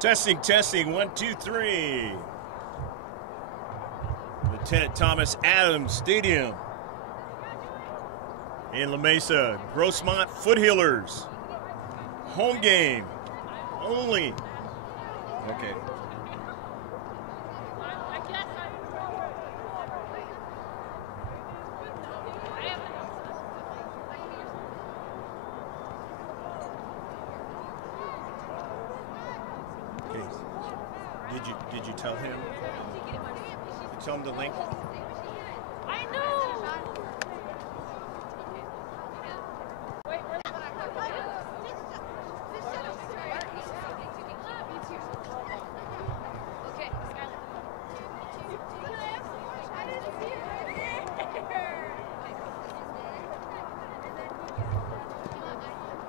Testing, testing, 1, 2, 3. Lieutenant Thomas Adams Stadium in La Mesa. Grossmont Foothillers. Home game only. Okay. Did you tell him? Did you tell him the link? I know. Wait, where's the okay,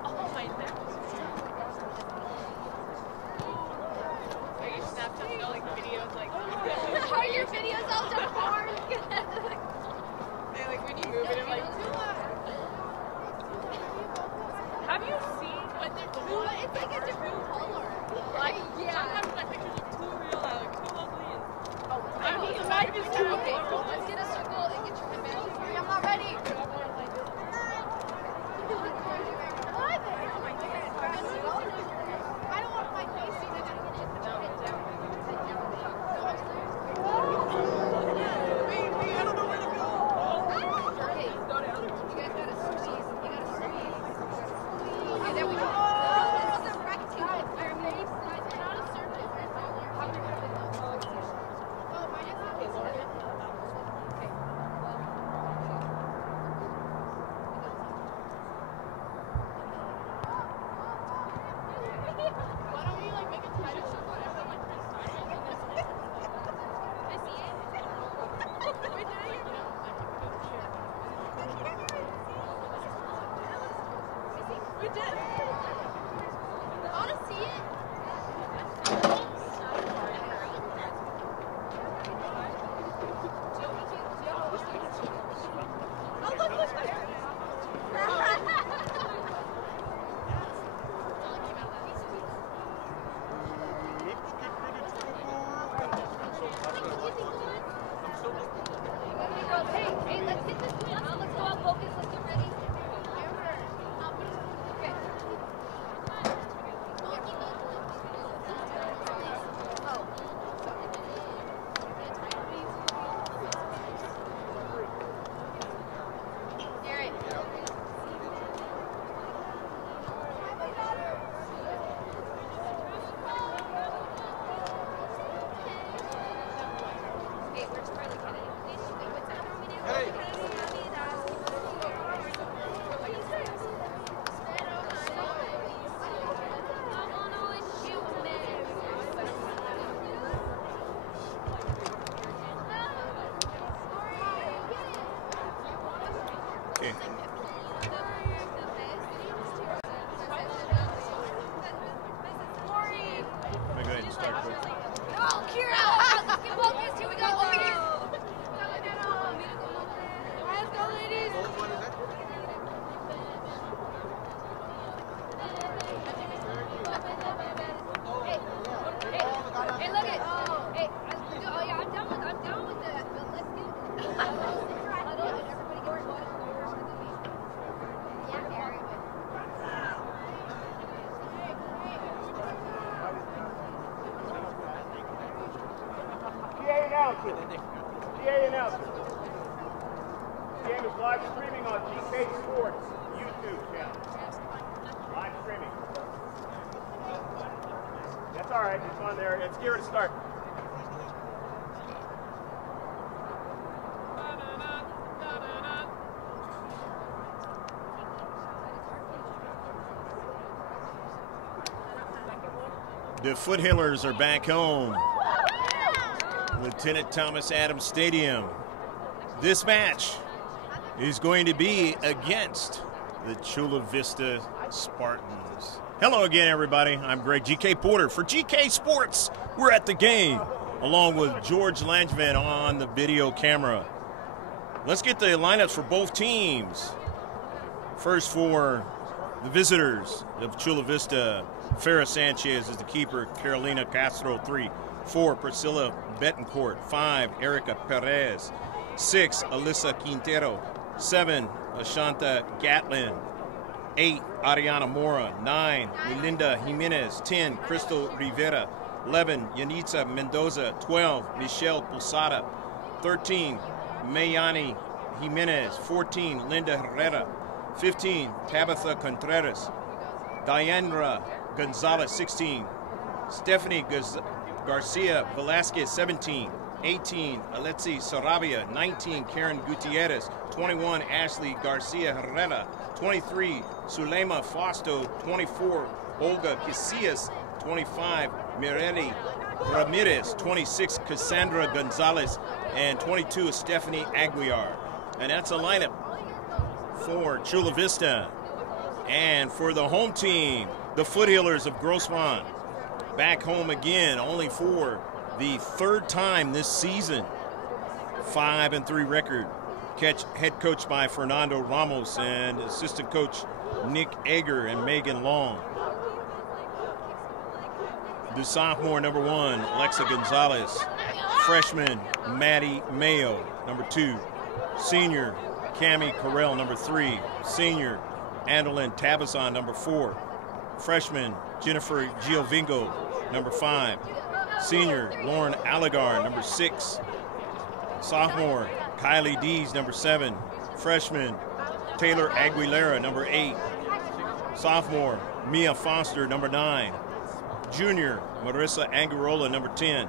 oh my neck. Are you Snapchatting all like videos like Are your videos all done for? and like when you move it, I'm like have you seen when they're too It's like a different color. like Yeah. sometimes my pictures look too real, like too ugly and I mean, life is too okay, let's get a circle and get your headband. I'm not ready. I don't want my face to get I don't know where to go. Okay, you guys gotta squeeze. You gotta squeeze. Okay, there we go. It's a rectangle. Our face is not a circle. Oh, mine is okay, Lord. Okay. Why don't we like make a tighter circle and everyone like freestyle? I see it. We're doing it. We did. I want to see it. Oh, look, look there. Hey, let's hit this one. Let's go up, focus, let's get ready. Okay. Garrett. Okay, where's Charlie Kennedy? What's that? Hey. Okay. Let me go ahead and start quick. No, Kira! Let's get focused. Here we go. Over here. Let's go, ladies. Hey, look it. Hey, oh yeah, I'm down with that. But let's get everybody get one. Yeah, Eric. PA announcer. PA announcer. This game is live streaming on GK Sports YouTube channel. Live streaming. That's all right. It's on there. Let's give it a start. The Foothillers are back home. Lieutenant Thomas Adams Stadium. This match is going to be against the Chula Vista Spartans. Hello again, everybody. I'm Greg GK Porter for GK Sports. We're at the game, along with George Langevin on the video camera. Let's get the lineups for both teams. First for The visitors of Chula Vista, Farrah Sanchez is the keeper, Carolina Castro 3, 4, Priscilla Betancourt, 5, Erica Perez, 6, Alyssa Quintero, 7, Ashanta Gatlin, 8, Ariana Mora, 9, Melinda Jimenez, 10, Crystal Rivera, 11, Yanitza Mendoza, 12, Michelle Posada, 13, Mayani Jimenez, 14, Linda Herrera, 15, Tabitha Contreras, Diandra Gonzalez, 16, Stephanie Garcia Velasquez, 17, 18, Alexi Sarabia, 19, Karen Gutierrez, 21, Ashley Garcia Herrera, 23, Zulema Fausto, 24, Olga Casillas, 25, Mireli Ramirez, 26, Cassandra Gonzalez, and 22, Stephanie Aguiar. And that's a lineup for Chula Vista. And for the home team, the Foothillers of Grossmont, back home again, only for the third time this season. 5-3 record. Head coached by Fernando Ramos and assistant coach Nick Egger and Megan Long. The sophomore, number 1, Alexa Gonzalez. Freshman, Maddie Mayo, number 2. Senior, Cami Carell, number 3. Senior, Andolyn Tabazon, number 4. Freshman, Jennifer Giovingo, number 5. Senior, Lauren Allegar, number 6. Sophomore, Kylie Dees, number 7. Freshman, Taylor Aguilera, number 8. Sophomore, Mia Foster, number 9. Junior, Marissa Angarola, number 10.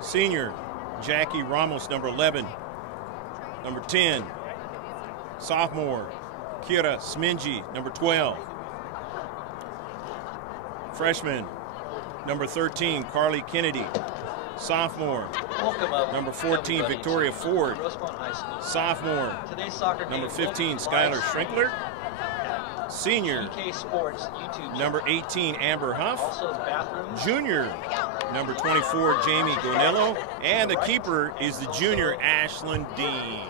Senior, Jackie Ramos, number 11. Number 10, sophomore, Kira Sminji, number 12. Freshman, number 13, Carly Kennedy. Sophomore, number 14, Victoria Ford. Sophomore, number 15, Skylar Schrinkler. Senior, number 18, Amber Huff. Junior, number 24, Jamie Gonello. And the keeper is the junior, Ashlyn Dean.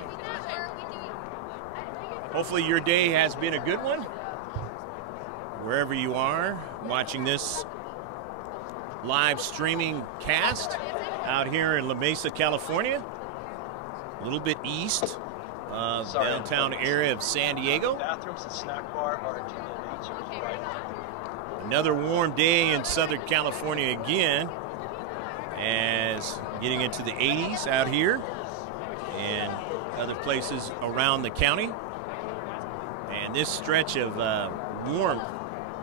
Hopefully your day has been a good one. Wherever you are watching this live streaming cast out here in La Mesa, California, a little bit east of downtown area of San Diego. Bathrooms and snack bar are right. Another warm day in Southern California again, as getting into the 80s out here and other places around the county. And this stretch of warmth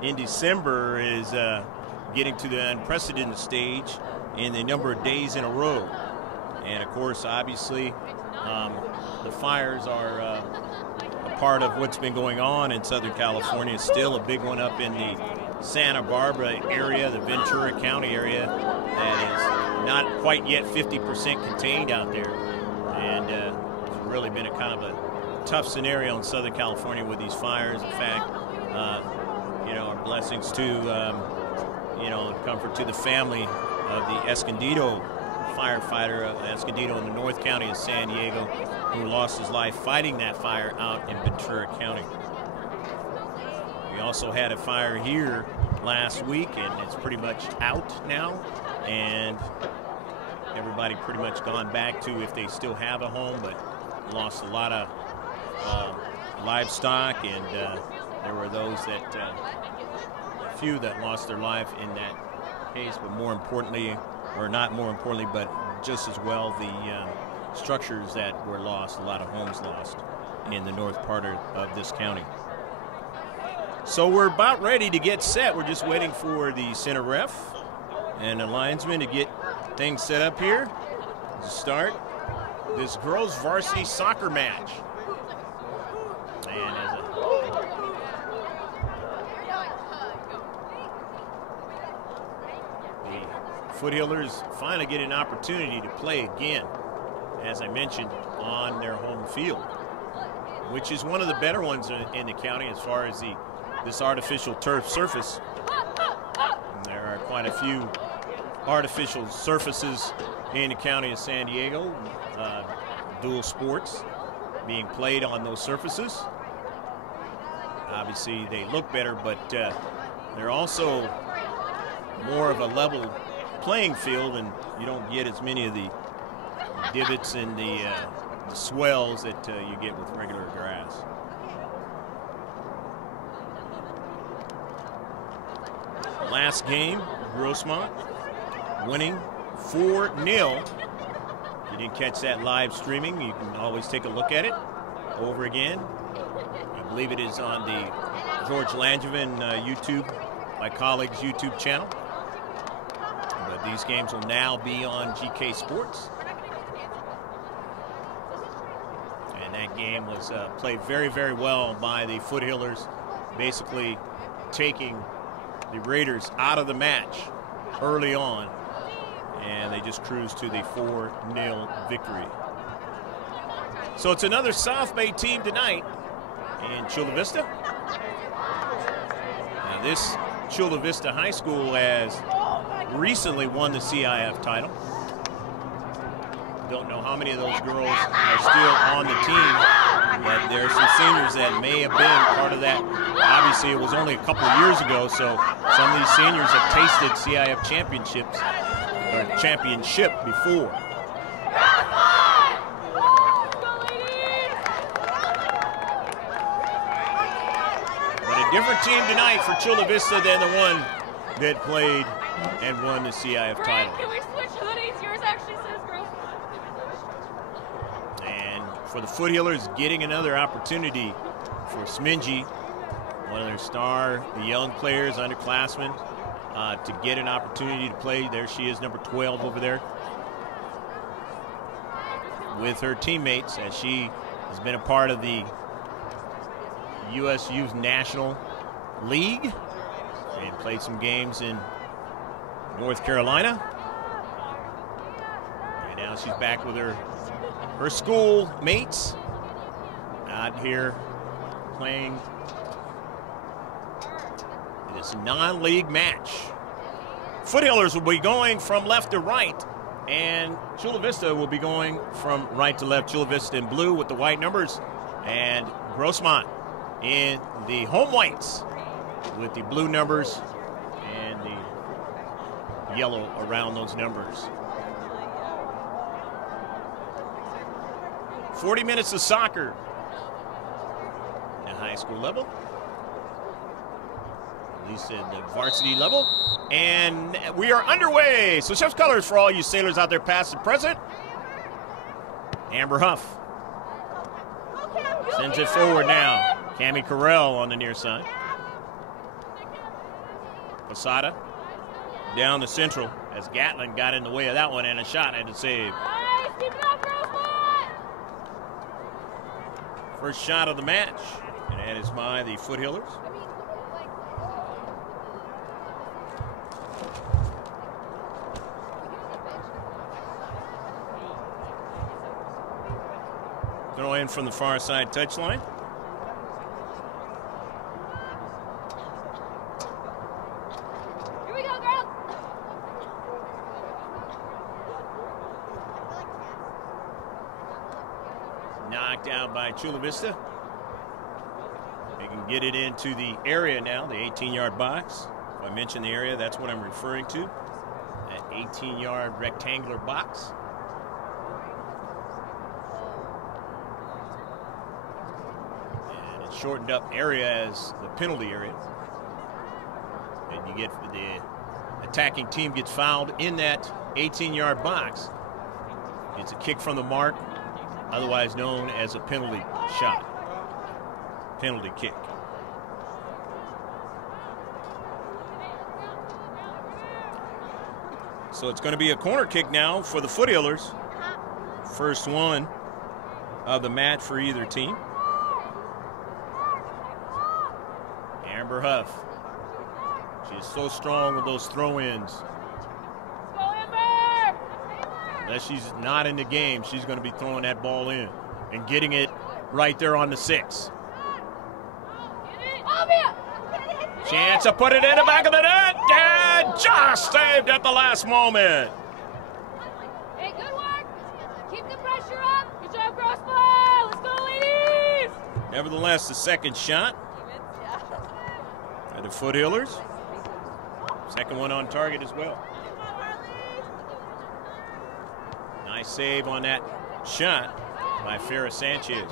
in December is getting to the unprecedented stage in the number of days in a row. And of course, obviously, the fires are a part of what's been going on in Southern California. Still a big one up in the Santa Barbara area, the Ventura County area, that is not quite yet 50% contained out there. And it's really been a kind of a tough scenario in Southern California with these fires. In fact, our blessings to, comfort to the family of the Escondido firefighter of Escondido in the North County of San Diego, who lost his life fighting that fire out in Ventura County. We also had a fire here last week, and it's pretty much out now, and everybody pretty much gone back to, if they still have a home, but lost a lot of livestock, and there were those that, a few that lost their life in that case, but more importantly, or not more importantly, but just as well, the structures that were lost, a lot of homes lost in the north part of this county. So we're about ready to get set. We're just waiting for the center ref and the linesman to get things set up here to start this girls' varsity soccer match. And as the Foothillers finally get an opportunity to play again, as I mentioned, on their home field, which is one of the better ones in the county as far as this artificial turf surface. And there are quite a few artificial surfaces in the county of San Diego, dual sports being played on those surfaces. Obviously, they look better, but they're also more of a level playing field, and you don't get as many of the divots and the swells that you get with regular grass. Last game, Grossmont winning 4-0. If you didn't catch that live streaming, you can always take a look at it over again. I believe it is on the George Langevin YouTube, my colleague's YouTube channel. But these games will now be on GK Sports. And that game was played very, very well by the Foothillers, basically taking the Raiders out of the match early on, and they just cruised to the 4-0 victory. So it's another South Bay team tonight in Chula Vista. Now this Chula Vista High School has recently won the C.I.F. title. Don't know how many of those girls are still on the team, but there are some seniors that may have been part of that. Obviously, it was only a couple of years ago, so some of these seniors have tasted C.I.F. championships or championship before. But a different team tonight for Chula Vista than the one that played and won the C.I.F. title. Can we switch hoodies? Yours actually says Grossmont. And for the Foothillers, getting another opportunity for Smingy, one of their star young players, underclassmen, to get an opportunity to play. There she is, number 12 over there, with her teammates, as she has been a part of the U.S. Youth National League and played some games in North Carolina. And now she's back with her school mates out here playing this non-league match. Foothillers will be going from left to right, and Chula Vista will be going from right to left. Chula Vista in blue with the white numbers, and Grossmont in the home whites with the blue numbers and the yellow around those numbers. 40 minutes of soccer at high school level, at least at the varsity level, and we are underway. So Chef's colors for all you sailors out there, past and present. Amber Huff sends it forward now. Cammie Carell on the near side. Posada down the central as Gatlin got in the way of that one, and a shot had to save. First shot of the match, and that is by the Foothillers. Throw in from the far side touchline. Here we go, girls. Knocked out by Chula Vista. They can get it into the area now, the 18-yard box. If I mention the area, that's what I'm referring to. That 18-yard rectangular box. And it's shortened up area as the penalty area. And you get the attacking team gets fouled in that 18-yard box. It's a kick from the mark, otherwise known as a penalty shot, penalty kick. So it's going to be a corner kick now for the Foothillers. First one of the match for either team. Amber Huff. She's so strong with those throw-ins. Unless she's not in the game, she's going to be throwing that ball in and getting it right there on the 6. Chance to put it in the back of the net, and just saved at the last moment. Hey, good work. Keep the pressure up. Good job, Grossmont. Let's go, ladies. Nevertheless, the second shot by the Foothillers. Second one on target as well. Nice save on that shot by Farrah Sanchez.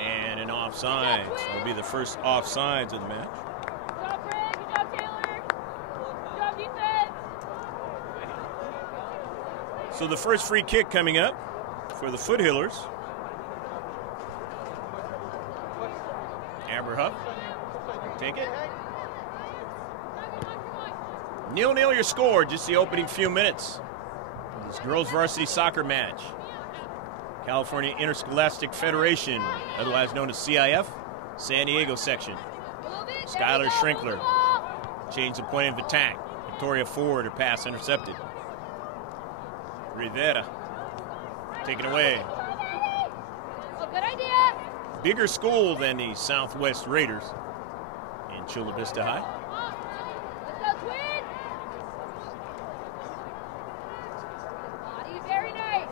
And an offside. So it'll be the first offsides of the match. Good job, Greg. Good job, Taylor. Good job, defense. So the first free kick coming up for the Foothillers. Amber Huff, take it. 0-0 your score, just the opening few minutes. This girls varsity soccer match. California Interscholastic Federation, otherwise known as CIF, San Diego section. Skylar Schrinkler, change the point of attack. Victoria Ford, her pass intercepted. Rivera, taken away. Oh, good idea. Bigger school than the Southwest Raiders in Chula Vista High. Let's go, Twin. Body, very nice.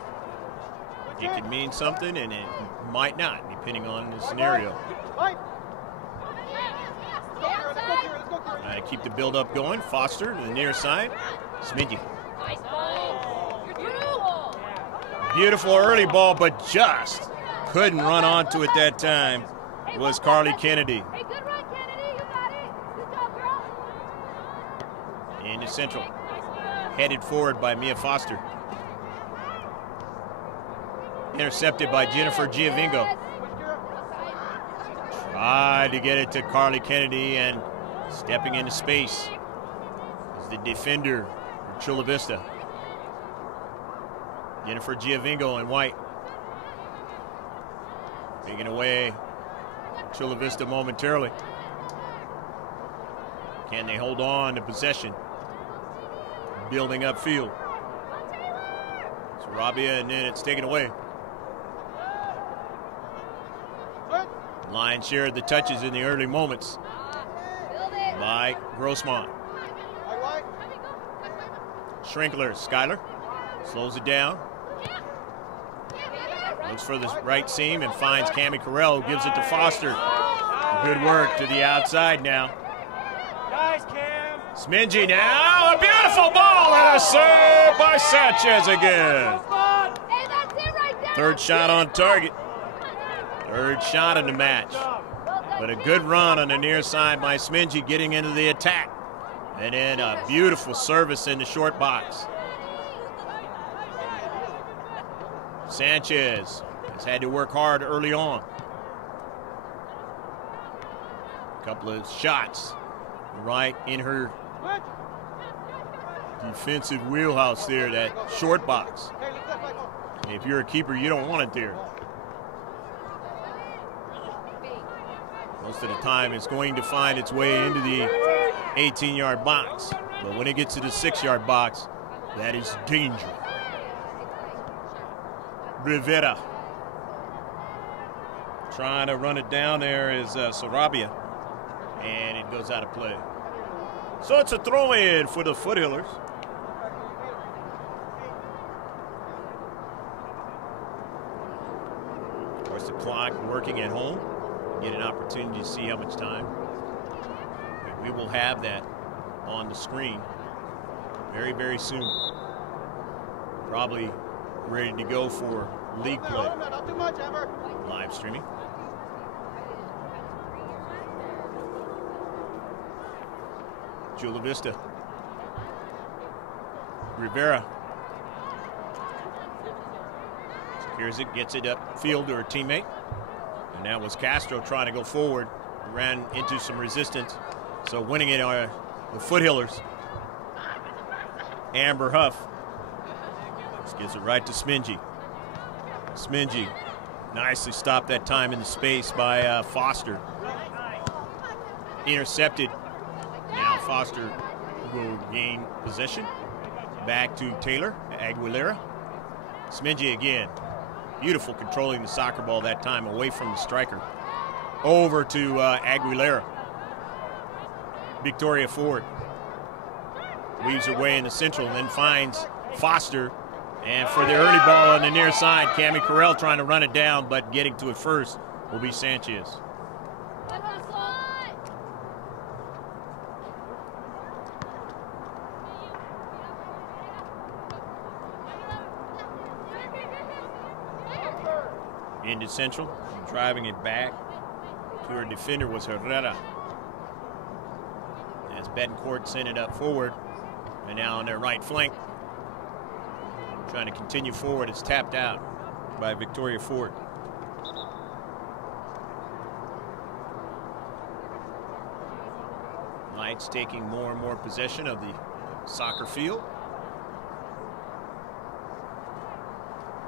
It could mean something and it might not, depending on the scenario. Keep the build-up going. Foster to the near side. Smidgy. Nice ball. You're beautiful. Beautiful early ball, but just couldn't run onto it that time. It was Carly Kennedy. Hey, good run, Kennedy. You got it. Good job, girl. Into central. Headed forward by Mia Foster. Intercepted by Jennifer Giovingo. Tried to get it to Carly Kennedy, and stepping into space is the defender for Chula Vista. Jennifer Giovingo in white. Taking away Chula Vista momentarily. Can they hold on to possession? Building up field. It's Rabia, and then it's taken away. Lions shared the touches in the early moments by Grossmont. Schrinkler, Skylar slows it down. Looks for the right seam and finds Cammie Carell, who gives it to Foster. Good work to the outside now. Nice, Cam. Smingy now, a beautiful ball and a serve by Sanchez again. Hey, that's it right there. Third shot on target. Third shot in the match. But a good run on the near side by Smingy getting into the attack. And then a beautiful service in the short box. Sanchez has had to work hard early on. A couple of shots right in her defensive wheelhouse there, that short box. If you're a keeper, you don't want it there. Most of the time, it's going to find its way into the 18-yard box. But when it gets to the 6-yard box, that is danger. Rivera trying to run it down there is Sarabia, and it goes out of play. So it's a throw-in for the Foothillers. Of course, the clock working at home. Get an opportunity to see how much time. But we will have that on the screen very, very soon. Probably ready to go for league play. Live streaming. Chula Vista. Rivera. Secures it, gets it upfield to her teammate. And that was Castro trying to go forward. Ran into some resistance. So winning it are the Foothillers. Amber Huff. Just gives it right to Smingy. Smingy nicely stopped that time in the space by Foster. Intercepted. Now Foster will gain possession. Back to Taylor Aguilera. Smingy again. Beautiful controlling the soccer ball that time away from the striker. Over to Aguilera. Victoria Ford weaves her way in the central and then finds Foster. And for the early ball on the near side, Cammie Carell trying to run it down, but getting to it first will be Sanchez. Into Central, driving it back to her defender was Herrera. As Betancourt sent it up forward, and now on their right flank, trying to continue forward. It's tapped out by Victoria Ford. Knights taking more and more possession of the soccer field.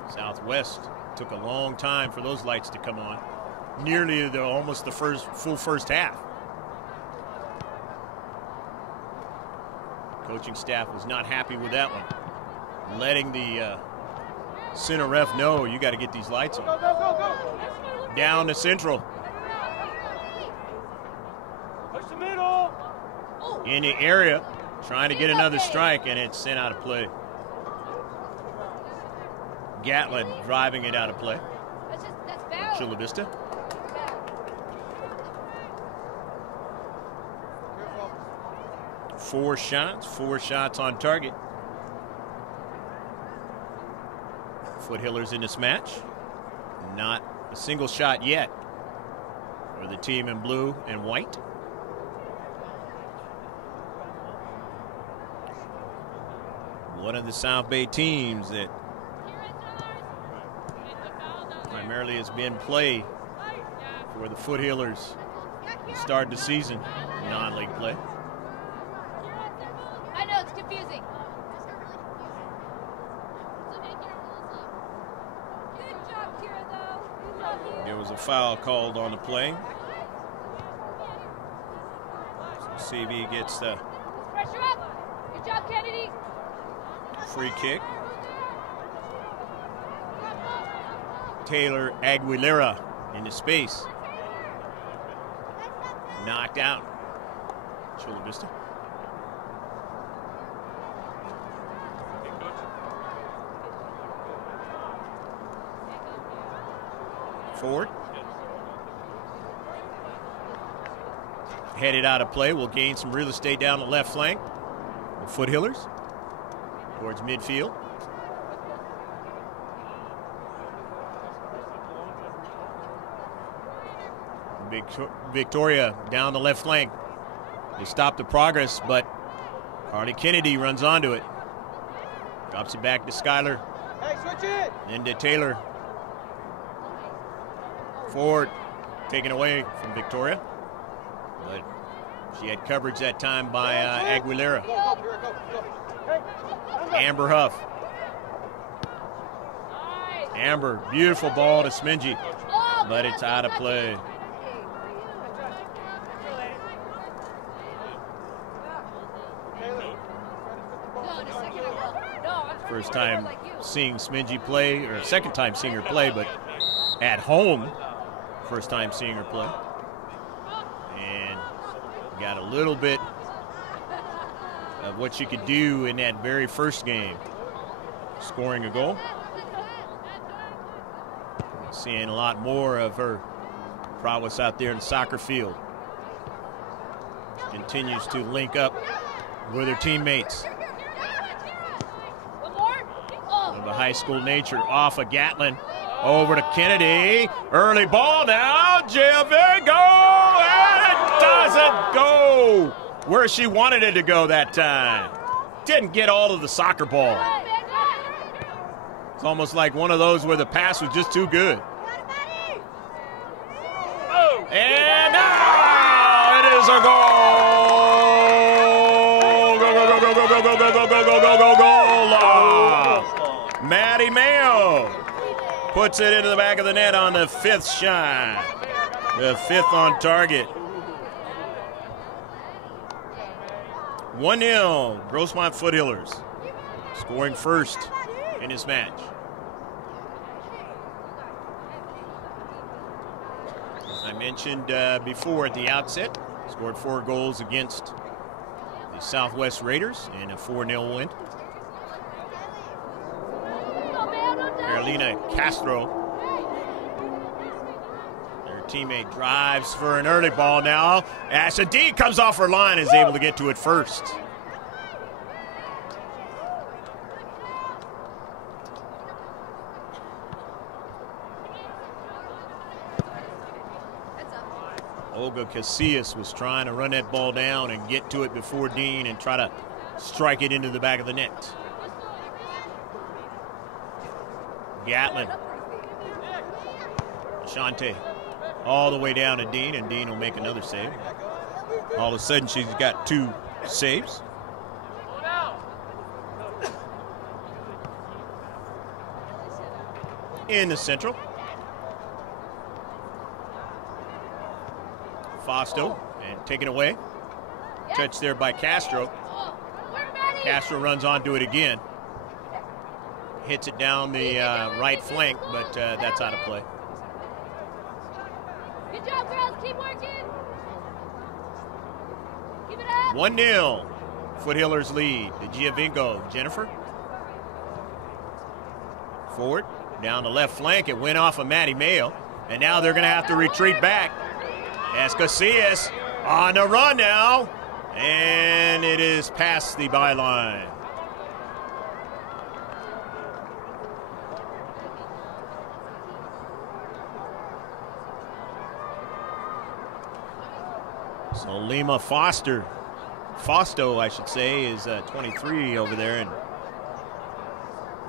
Southwest took a long time for those lights to come on. Nearly almost the full first half. Coaching staff was not happy with that one. Letting the center ref know you got to get these lights on. Down to Central. Push the middle. In the area, trying to get another strike, and it's sent out of play. Gatlin driving it out of play. Chula Vista. Four shots on target. Foothillers in this match. Not a single shot yet for the team in blue and white. One of the South Bay teams that primarily has been play for the Foothillers to start the season, non-league play. I know, it's confusing. Good job, Kira, though. Good job, you. There was a foul called on the play. So CV gets the Pressure up. Good job, Kennedy. free kick. Taylor Aguilera into space. Knocked out. Chula Vista. Forward. Headed out of play. Will gain some real estate down the left flank. The Foothillers towards midfield. Victoria down the left flank. They stop the progress, but Carly Kennedy runs onto it. Drops it back to Skyler. Hey, switch it. Into Taylor. Forward, taken away from Victoria. But she had coverage that time by Aguilera. Amber Huff. Amber, beautiful ball to Smingy, but it's out of play. First time seeing Smingy play, or second time seeing her play, but at home, first time seeing her play. And got a little bit of what she could do in that very first game, scoring a goal. Seeing a lot more of her prowess out there in the soccer field. She continues to link up with her teammates. Of the high school nature, off of Gatlin, over to Kennedy. Early ball now, JFA go, and it doesn't go where she wanted it to go that time. Didn't get all of the soccer ball. It's almost like one of those where the pass was just too good. And now it is a goal! Go, go, go, go, go, go, go, go, go, go, go, go, goal! Maddie Mayo puts it into the back of the net on the fifth shot. The fifth on target. 1-0, Grossmont Foothillers scoring first in this match. As I mentioned before at the outset, scored 4 goals against the Southwest Raiders in a 4-0 win. Carolina Castro, their teammate drives for an early ball now. Ashlyn D comes off her line and is able to get to it first. Olga Casillas was trying to run that ball down and get to it before Dean and try to strike it into the back of the net. Gatlin. Shante all the way down to Dean, and Dean will make another save. All of a sudden, she's got 2 saves. In the central. Fausto, and taken away. Touched there by Castro. Castro runs onto it again. Hits it down the right flank, but that's out of play. Good job, girls. Keep working. Keep it up. 1-0. Foothillers lead. The Giovinco, Jennifer. Forward, down the left flank. It went off of Maddie Mayo, and now they're going to have to retreat back. As Casillas on the run now, and it is past the byline. So Lima Fausto, I should say, is 23 over there, and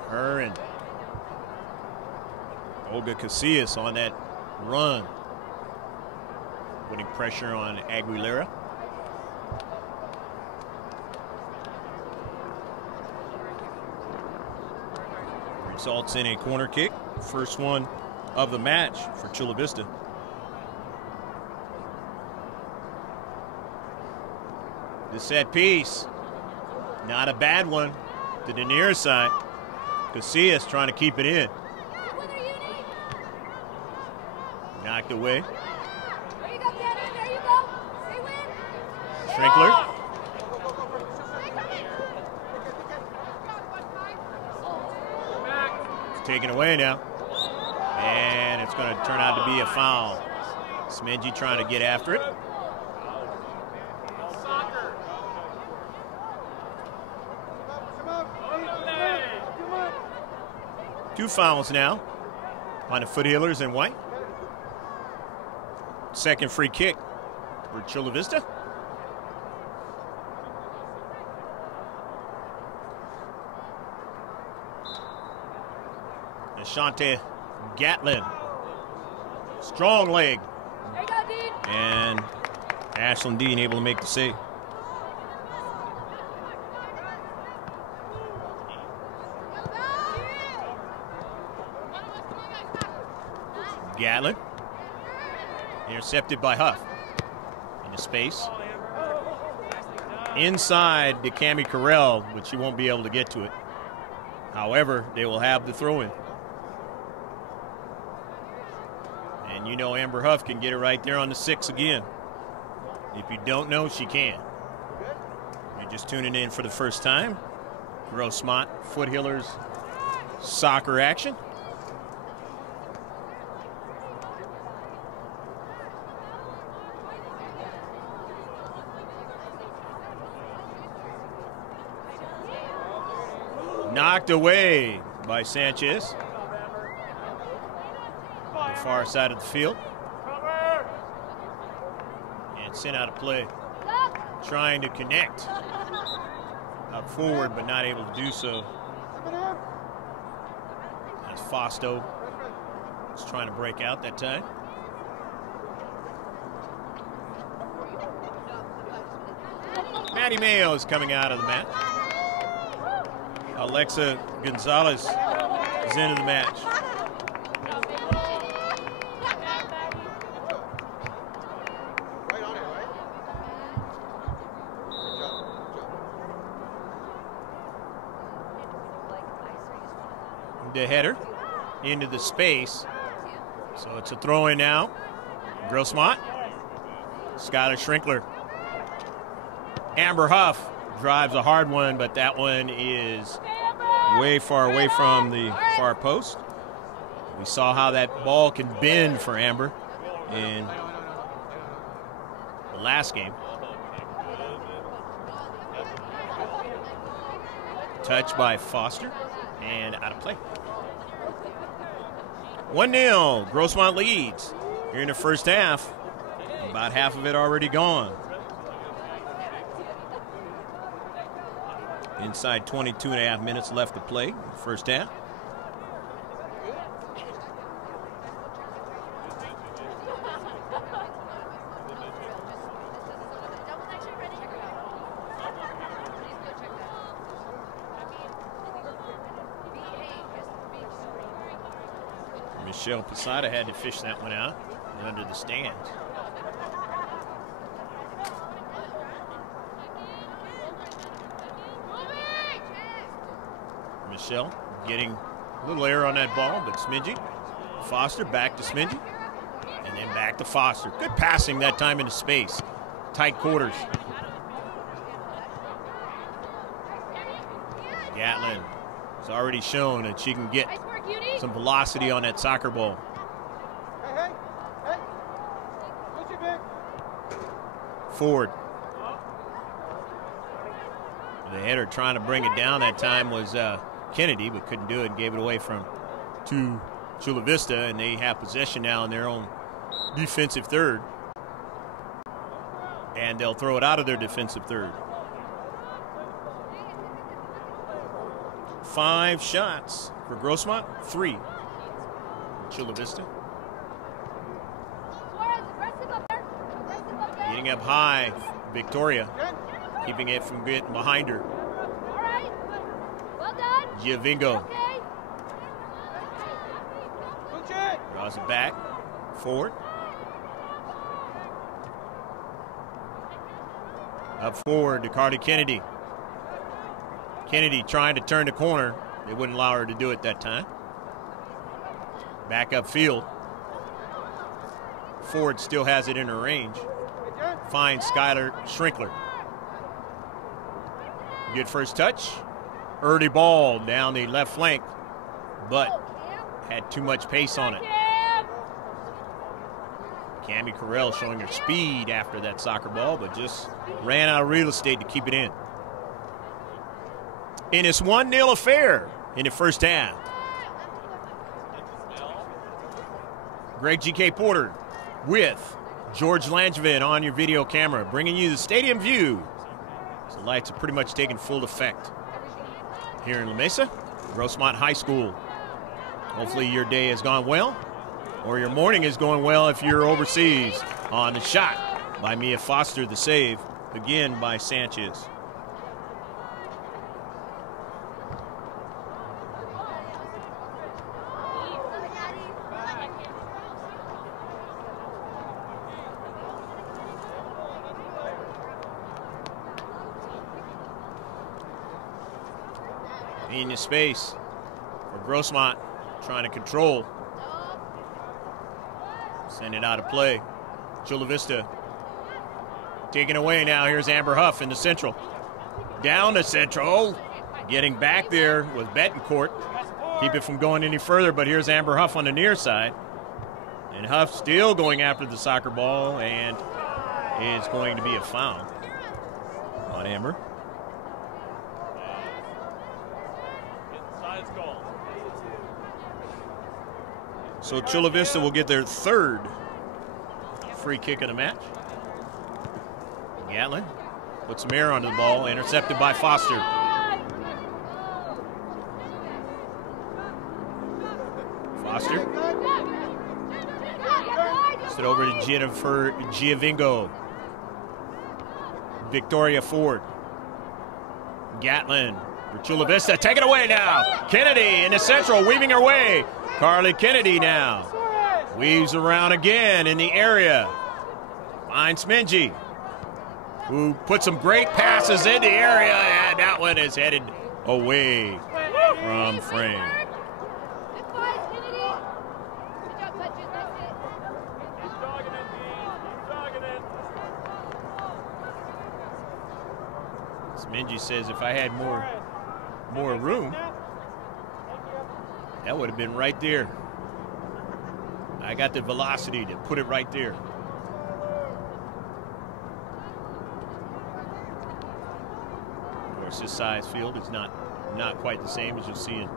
her and Olga Casillas on that run, putting pressure on Aguilera. Results in a corner kick, first one of the match for Chula Vista. The set piece, not a bad one to the near side. Casillas trying to keep it in. Knocked away. There you go, Tanner. There you go. Stay with. Schrinkler. It's taken away now. And it's going to turn out to be a foul. Smenji trying to get after it. Two fouls now on the Foothillers in white. Second free kick for Chula Vista. Ashante Gatlin. Strong leg. There you go, Dean. And Ashlyn Dean able to make the save. Gatlin. Intercepted by Huff. Into space. Inside to Cami Carell, but she won't be able to get to it. However, they will have the throw-in. And you know Amber Huff can get it right there on the 6 again. If you don't know, she can. You're just tuning in for the first time. Grossmont Foothillers soccer action. Knocked away by Sanchez. On the far side of the field. And sent out of play. Trying to connect up forward, but not able to do so. As Fausto was trying to break out that time. Maddie Mayo is coming out of the match. Alexa Gonzalez is into the match. The header into the space. So it's a throw in now. Grossmont. Skylar Schrinkler. Amber Huff drives a hard one, but that one is way far away from the far post. We saw how that ball can bend for Amber. in the last game. Touch by Foster and out of play. 1-0, Grossmont leads here in the first half. About half of it already gone. Inside 22.5 minutes left to play, first half. Michelle Posada had to fish that one out under the stands. Michelle getting a little air on that ball, but Smidgy. Foster back to Smidgy, and then back to Foster. Good passing that time into space. Tight quarters. Gatlin has already shown that she can get some velocity on that soccer ball. Ford. The header trying to bring it down that time was Kennedy, but couldn't do it and gave it away to Chula Vista, and they have possession now in their own defensive third. And they'll throw it out of their defensive third. 5 shots for Grossmont, 3 Chula Vista. Getting up high, Victoria, keeping it from getting behind her. All right. Well done. Giovingo Okay. draws it back, forward. Up forward to Carly Kennedy. Kennedy trying to turn the corner. They wouldn't allow her to do it that time. Back upfield. Ford still has it in her range. Finds Skylar Schrinkler. Good first touch. Early ball down the left flank, but had too much pace on it. Cammie Carell showing her speed after that soccer ball, but just ran out of real estate to keep it in. And it's 1-0 affair in the first half. Greg G.K. Porter with George Langevin on your video camera, bringing you the stadium view. So the lights are pretty much taking full effect here in La Mesa, Grossmont High School. Hopefully your day has gone well, or your morning is going well if you're overseas. On the shot by Mia Foster, the save, again by Sanchez. In the space for Grossmont, trying to control. Send it out of play. Chula Vista taken away now. Here's Amber Huff in the central. Down the central. Getting back there with Betancourt. Keep it from going any further, but here's Amber Huff on the near side. And Huff still going after the soccer ball, and it's going to be a foul on Amber. So Chula Vista will get their third free kick of the match. Gatlin puts some air onto the ball, intercepted by Foster. Foster. Sit over to Jennifer Giovingo. Victoria Ford. Gatlin for Chula Vista. Take it away now. Kennedy in the central, weaving her way. Carly Kennedy now weaves around again in the area. Finds Minji, who put some great passes in the area, and that one is headed away from frame. Minji says if I had more room, that would have been right there. I got the velocity to put it right there. Of course, this size field is not quite the same as you'll see in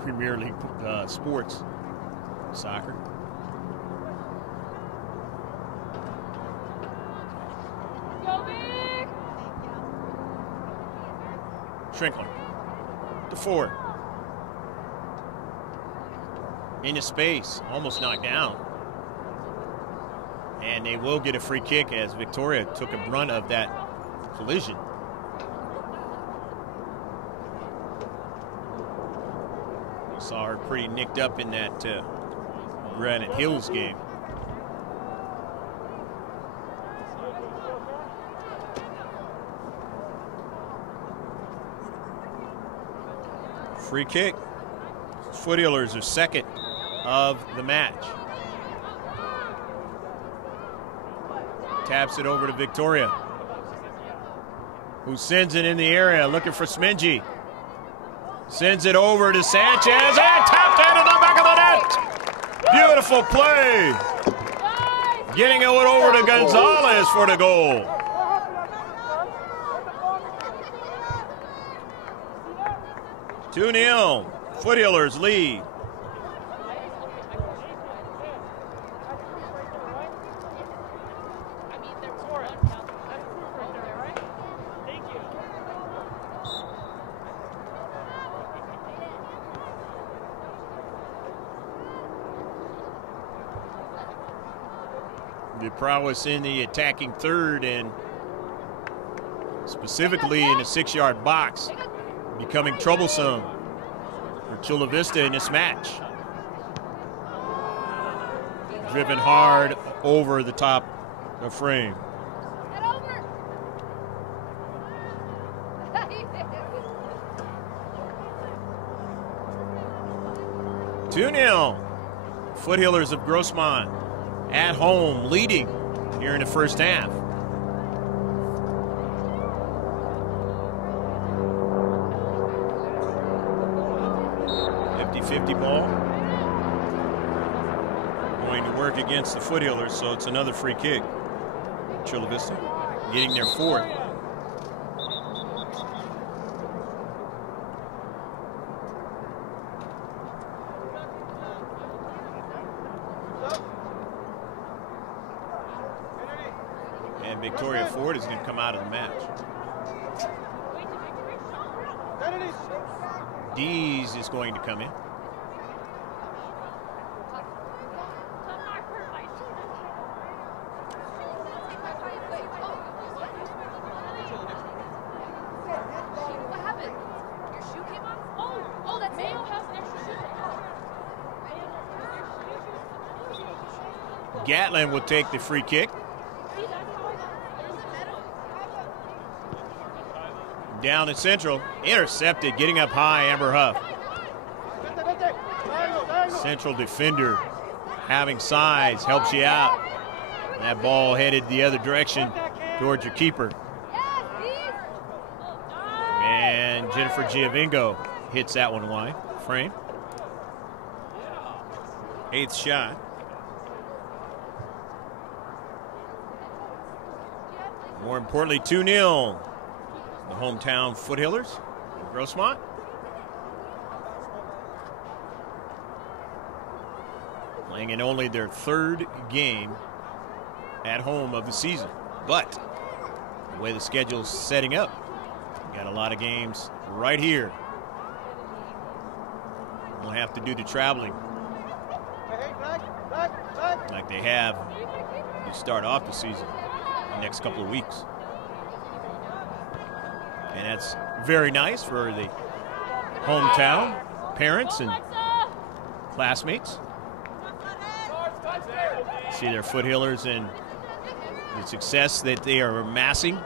Premier League sports, soccer. Go big! Schrinkler to Ford. Into space, almost knocked down. And they will get a free kick as Victoria took a brunt of that collision. We saw her pretty nicked up in that Granite Hills game. Free kick. Foothillers are second of the match. Taps it over to Victoria, who sends it in the area looking for Smingy. Sends it over to Sanchez and tapped out of the back of the net. Beautiful play. Getting it over to Gonzalez for the goal. Two 2-0. Foothillers lead. The prowess in the attacking third and specifically in the 6-yard box becoming troublesome for Chula Vista in this match. Driven hard over the top of frame. 2-0. Foothillers of Grossmont at home leading here in the first half. Ball going to work against the Foothillers, so it's another free kick. Chula Vista getting their fourth. And Victoria Ford is going to come out of the match. Dees is going to come in. Gatlin will take the free kick. Down at central, intercepted, getting up high, Amber Huff. Central defender having size helps you out. That ball headed the other direction towards your keeper. And Jennifer Giovingo hits that one wide. Frame. 8th shot. More importantly, 2-0. The hometown Foothillers, Grossmont. Playing in only their 3rd game at home of the season. But the way the schedule's setting up, got a lot of games right here. Won't have to do the traveling like they have to start off the season the next couple of weeks. And that's very nice for the hometown parents and classmates. See their Foothillers and the success that they are amassing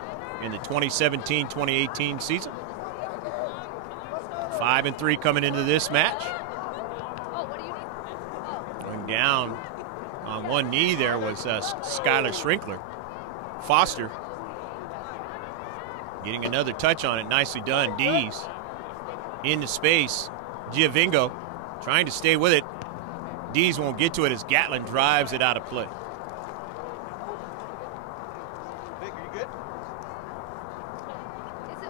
in the 2017-2018 season. 5-3 coming into this match. Going down on one knee there was Skylar Schrinkler. Foster getting another touch on it. Nicely done. Dees into space. Giovingo trying to stay with it. D's won't get to it as Gatlin drives it out of play. Vic, are you good?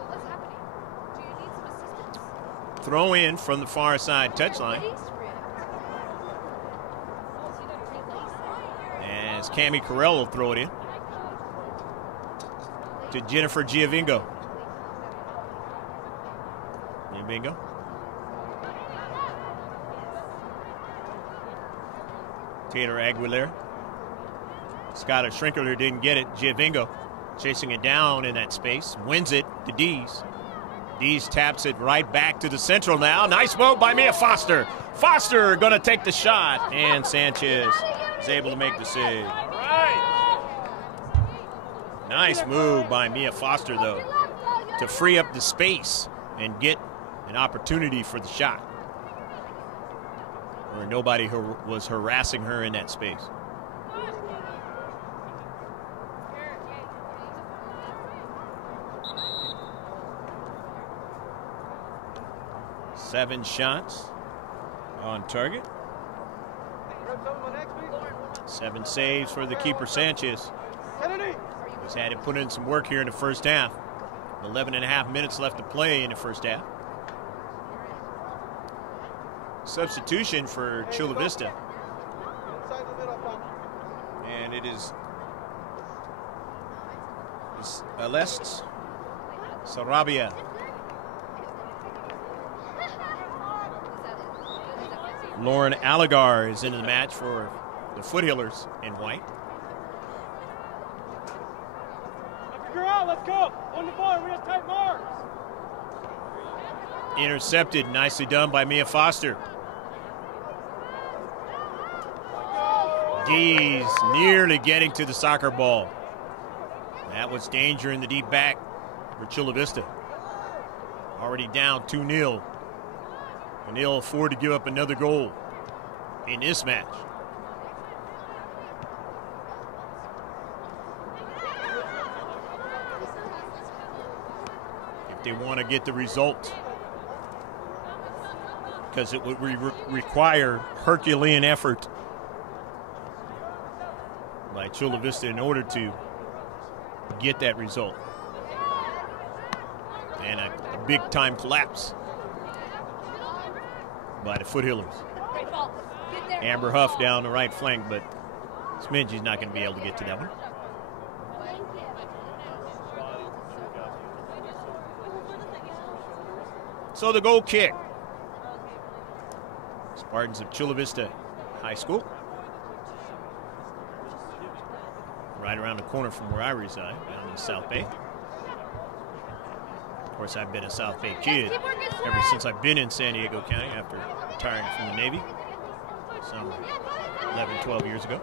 What's happening? Do you need some assistance? Throw in from the far side touchline. As Cammie Carell will throw it in to Jennifer Giovingo. Giovingo. Taylor Aguilera. Skylar Shrinkler didn't get it. Giovingo chasing it down in that space. Wins it to Dees. Dees taps it right back to the central now. Nice move by Mia Foster. Foster going to take the shot. And Sanchez is able to make the save. All right. Nice move by Mia Foster, though, to free up the space and get an opportunity for the shot, where nobody was harassing her in that space. Seven shots on target. 7 saves for the keeper, Sanchez. He's had to put in some work here in the first half. 11.5 minutes left to play in the first half. Substitution for Chula Vista. And it is Alest Sarabia. Lauren Allegar is into the match for the Foothillers in white. Figure out, let's go. On the ball, we have tight marks. Intercepted, nicely done by Mia Foster. Dees nearly getting to the soccer ball. That was danger in the deep back for Chula Vista. Already down 2-0. And they'll afford to give up another goal in this match. If they want to get the result, because it would require Herculean effort by Chula Vista in order to get that result. And a big-time collapse by the Foothillers. Amber Huff down the right flank, but Smingy's not going to be able to get to that one. So the goal kick. Spartans of Chula Vista High School. Right around the corner from where I reside, down in South Bay. Of course, I've been a South Bay kid ever since I've been in San Diego County after retiring from the Navy some 11, 12 years ago.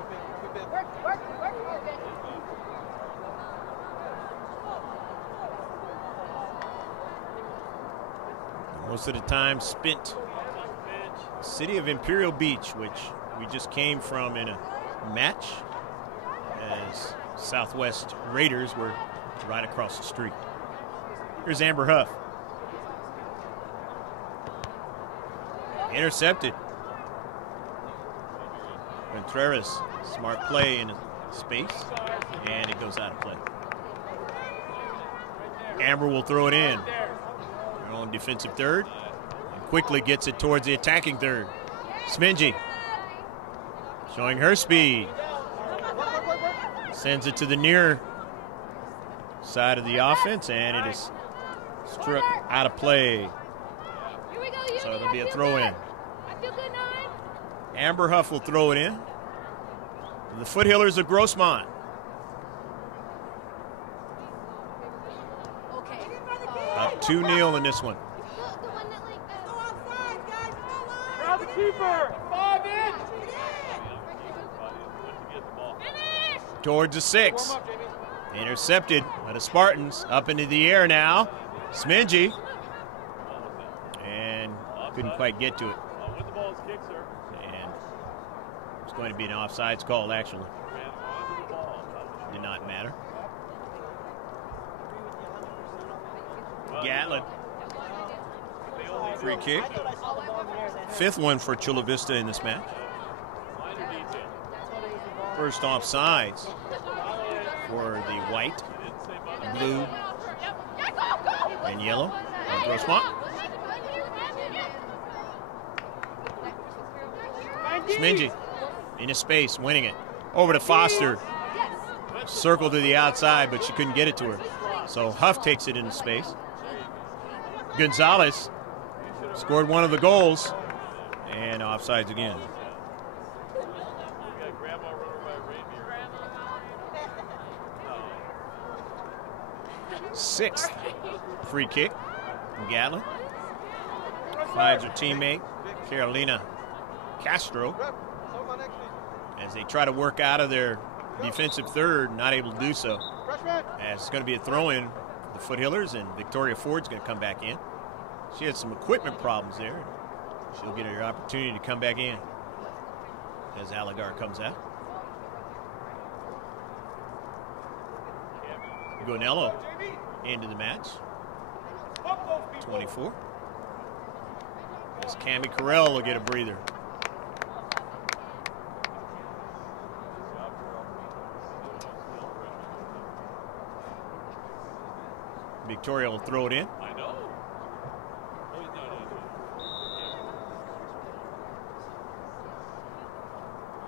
Most of the time spent in the city of Imperial Beach, which we just came from in a match as Southwest Raiders were right across the street. Here's Amber Huff. Intercepted. Contreras, smart play in space, and it goes out of play. Amber will throw it in. Her own defensive third, and quickly gets it towards the attacking third. Smingy showing her speed. Sends it to the near side of the offense, and it is struck out of play. So it'll be a throw-in. Amber Huff will throw it in. The Foothillers of Grossmont. Up 2-0 in this one. Grab the keeper. 5 in. Towards the 6. Intercepted by the Spartans. Up into the air now. Smingy. And couldn't quite get to it. And it's going to be an offsides call, actually. Did not matter. Gatlin. Free kick. 5th one for Chula Vista in this match. First offsides for the white, blue, and yellow of Grossmont. Schmingy into space, winning it. Over to Foster. Circle to the outside, but she couldn't get it to her. So Huff takes it into space. Gonzalez scored one of the goals, and offsides again. Sixth free kick from Gatlin. Finds her teammate, Carolina Castro, as they try to work out of their defensive third, not able to do so. As it's going to be a throw-in for the Foothillers, and Victoria Ford's going to come back in. She had some equipment problems there. She'll get her opportunity to come back in as Allegar comes out. Gonello into the match. 24. As Cammie Carell will get a breather. Victoria will throw it in.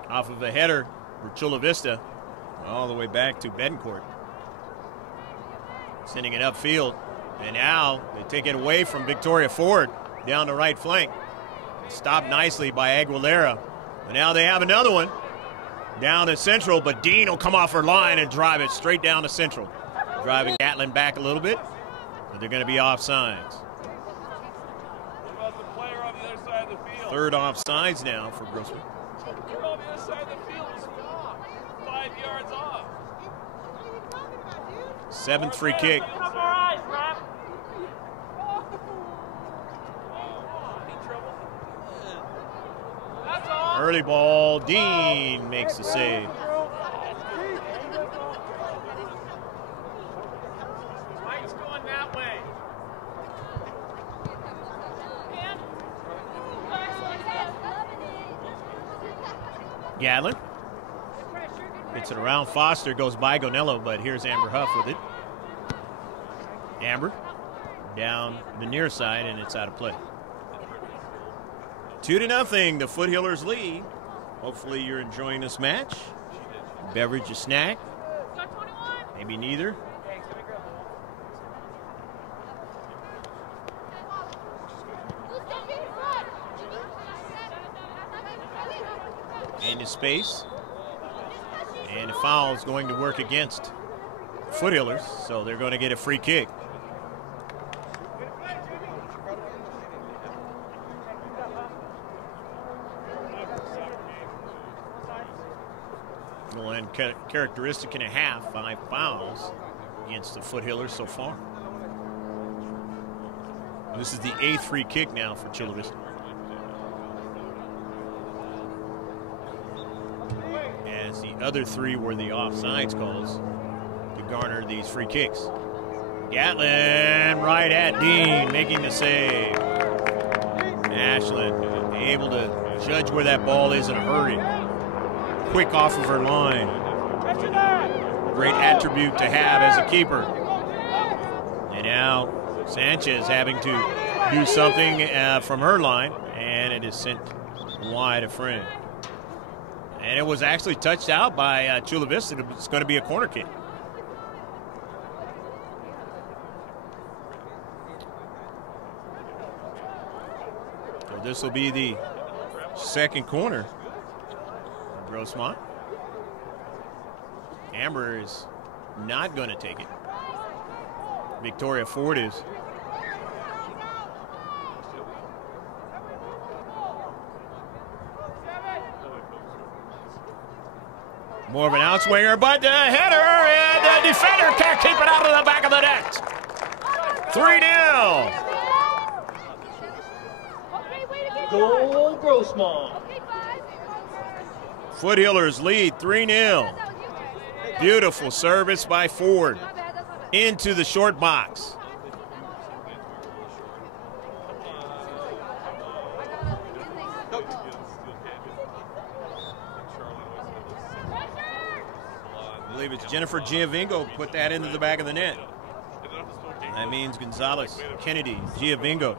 Off of a header for Chula Vista, all the way back to Betancourt. Sending it upfield, and now they take it away from Victoria Ford down the right flank. Stopped nicely by Aguilera. And now they have another one down to Central, but Dean will come off her line and drive it straight down to Central. Driving Gatlin back a little bit, but they're going to be offsides. What about the player on the other side of the field? Third offsides now for Grossmont. You're on the other side of the field. It's 5 yards off. Seventh free kick. Early ball. Dean makes the save. Mike's going that way. Gatlin gets it around Foster, goes by Gonello, but here's Amber Huff with it. Amber down the near side, and it's out of play. 2-0, the Foothillers lead. Hopefully you're enjoying this match. Beverage, a snack, maybe neither. Into space. And the foul is going to work against Foothillers, so they're going to get a free kick. Well, and characteristic and a half, 5 fouls against the Foothillers so far. This is the 8th free kick now for Chula Vista. As the other 3 were the offsides calls to garner these free kicks. Gatlin right at Dean, making the save. Ashland able to judge where that ball is in a hurry. Quick off of her line. Great attribute to have as a keeper. And now Sanchez having to do something from her line, and it is sent wide of frame. And it was actually touched out by Chula Vista. It's going to be a corner kick. So this will be the second corner for Grossmont. Amber is not going to take it. Victoria Ford is. More of an outswinger, but the header, and the defender can't keep it out of the back of the net. 3-0. Goal Grossmont. Foothillers lead 3-0. Beautiful service by Ford into the short box. I believe it's Jennifer Giovingo put that into the back of the net. That means Gonzalez, Kennedy, Giovingo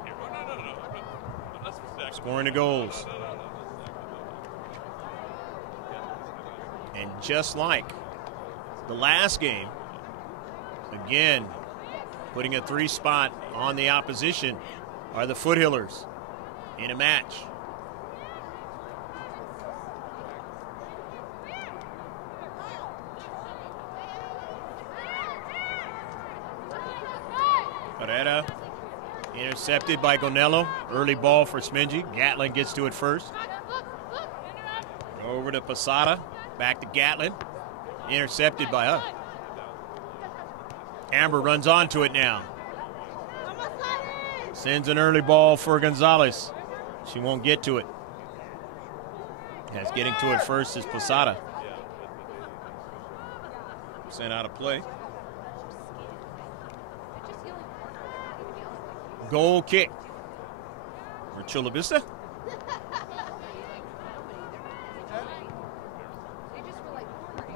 scoring the goals. And just like the last game, again, putting a 3 spot on the opposition are the Foothillers in a match. Herrera intercepted by Gonello. Early ball for Smingy. Gatlin gets to it first. Over to Posada. Back to Gatlin. Intercepted by her. Amber runs onto it now. Sends an early ball for Gonzalez. She won't get to it. As getting to it first is Posada. Sent out of play. Goal kick for Chula Vista.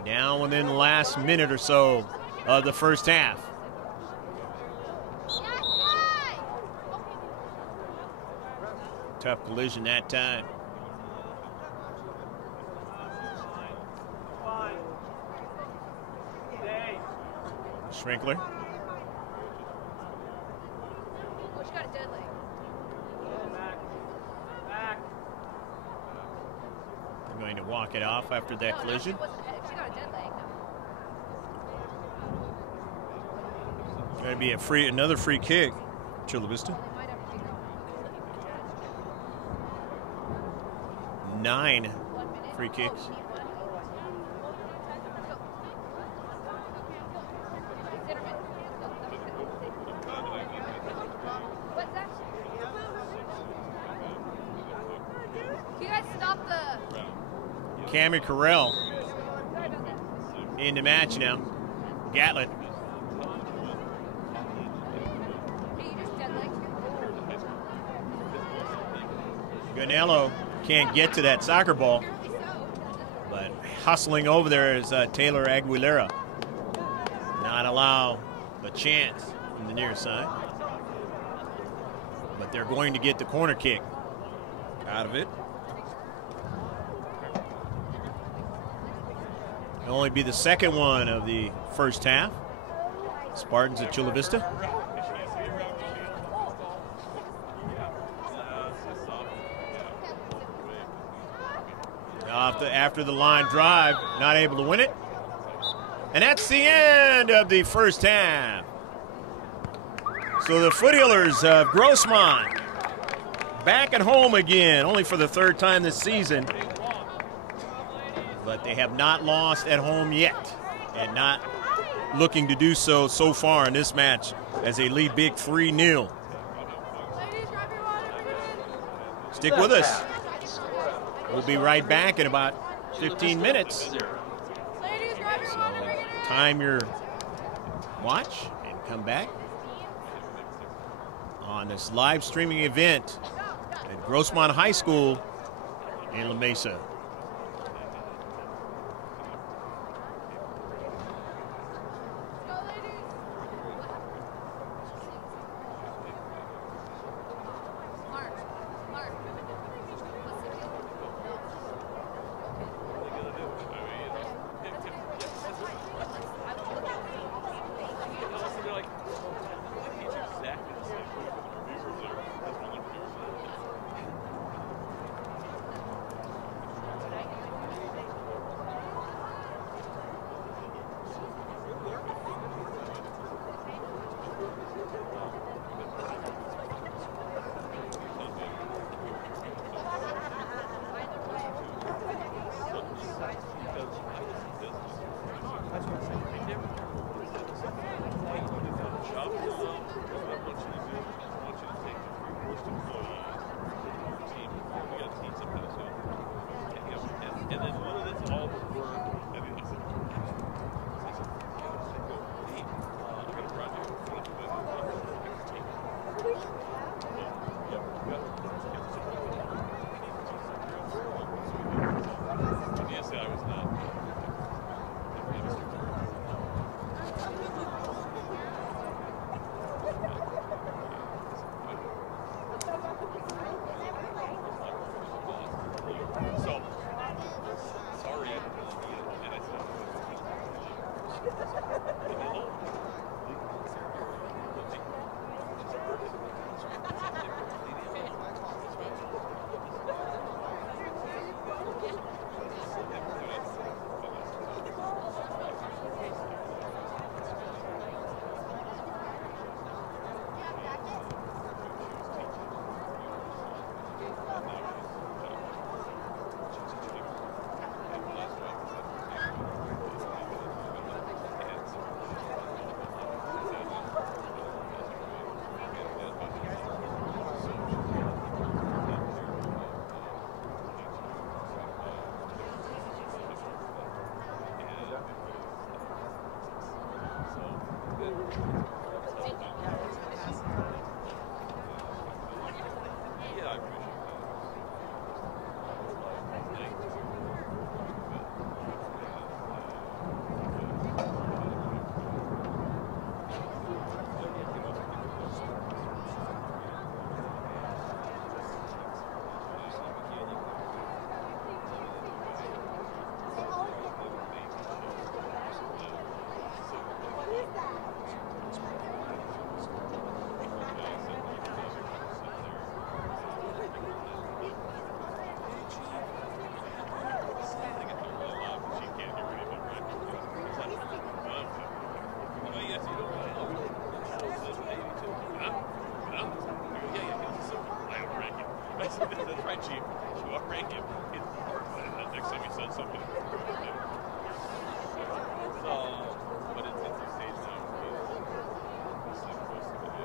Down within the last minute or so of the first half. Tough collision that time. Schrinkler. They're going to walk it off after that collision. Going to be another free kick, Chula Vista. 9 free kicks. Cammy Carell in the match now. Gatlin. Gonello can't get to that soccer ball, but hustling over there is Taylor Aguilera. Not allow a chance from the near side, but they're going to get the corner kick out of it. It'll only be the second one of the first half. Spartans at Chula Vista. After the line drive, not able to win it. And that's the end of the first half. So the Foothillers of Grossmont back at home again, only for the 3rd time this season. But they have not lost at home yet, and not looking to do so far in this match as they lead big 3-0. Stick with us. We'll be right back in about 15 minutes. So time your watch and come back on this live streaming event at Grossmont High School in La Mesa. That's right, Chief. You outrang him. Next time he said something. So, but it's a stage now. He's supposed to be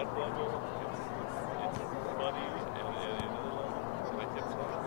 reality level, it's funny, and at another level, I kept smiling.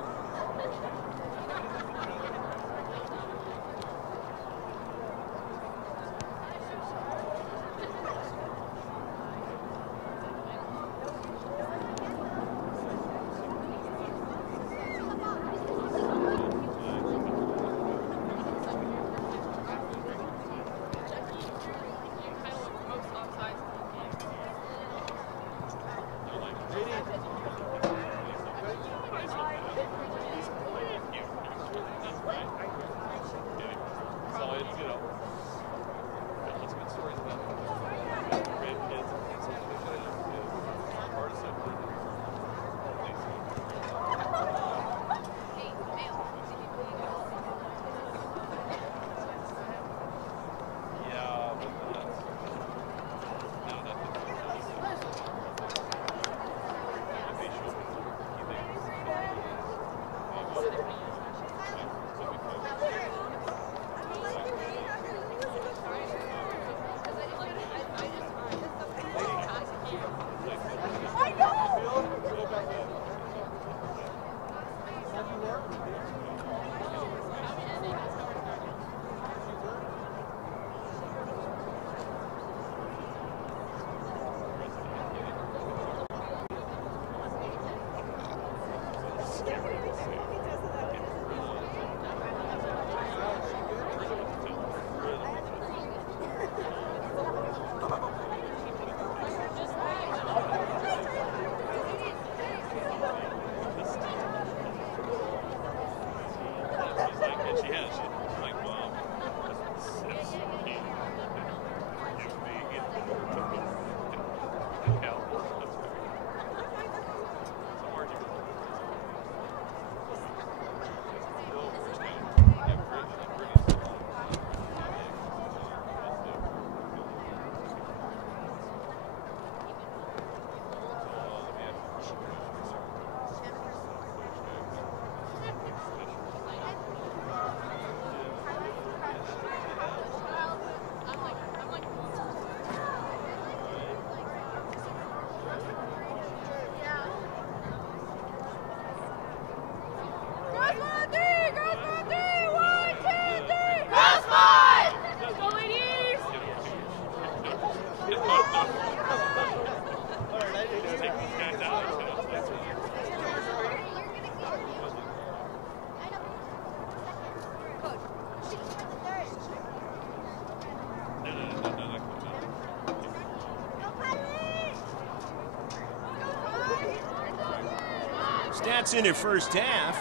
Stats in the first half.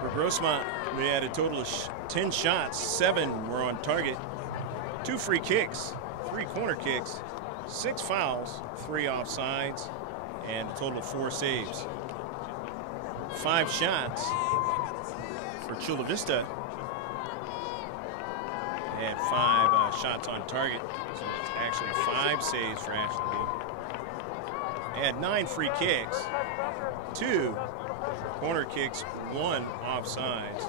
For Grossmont, we had a total of 10 shots, 7 were on target, 2 free kicks, 3 corner kicks, 6 fouls, 3 offsides, and a total of 4 saves. 5 shots for Chula Vista. They had 5 shots on target, so it's actually 5 saves for Ashley. They had 9 free kicks, 2 corner kicks, 1 offsides,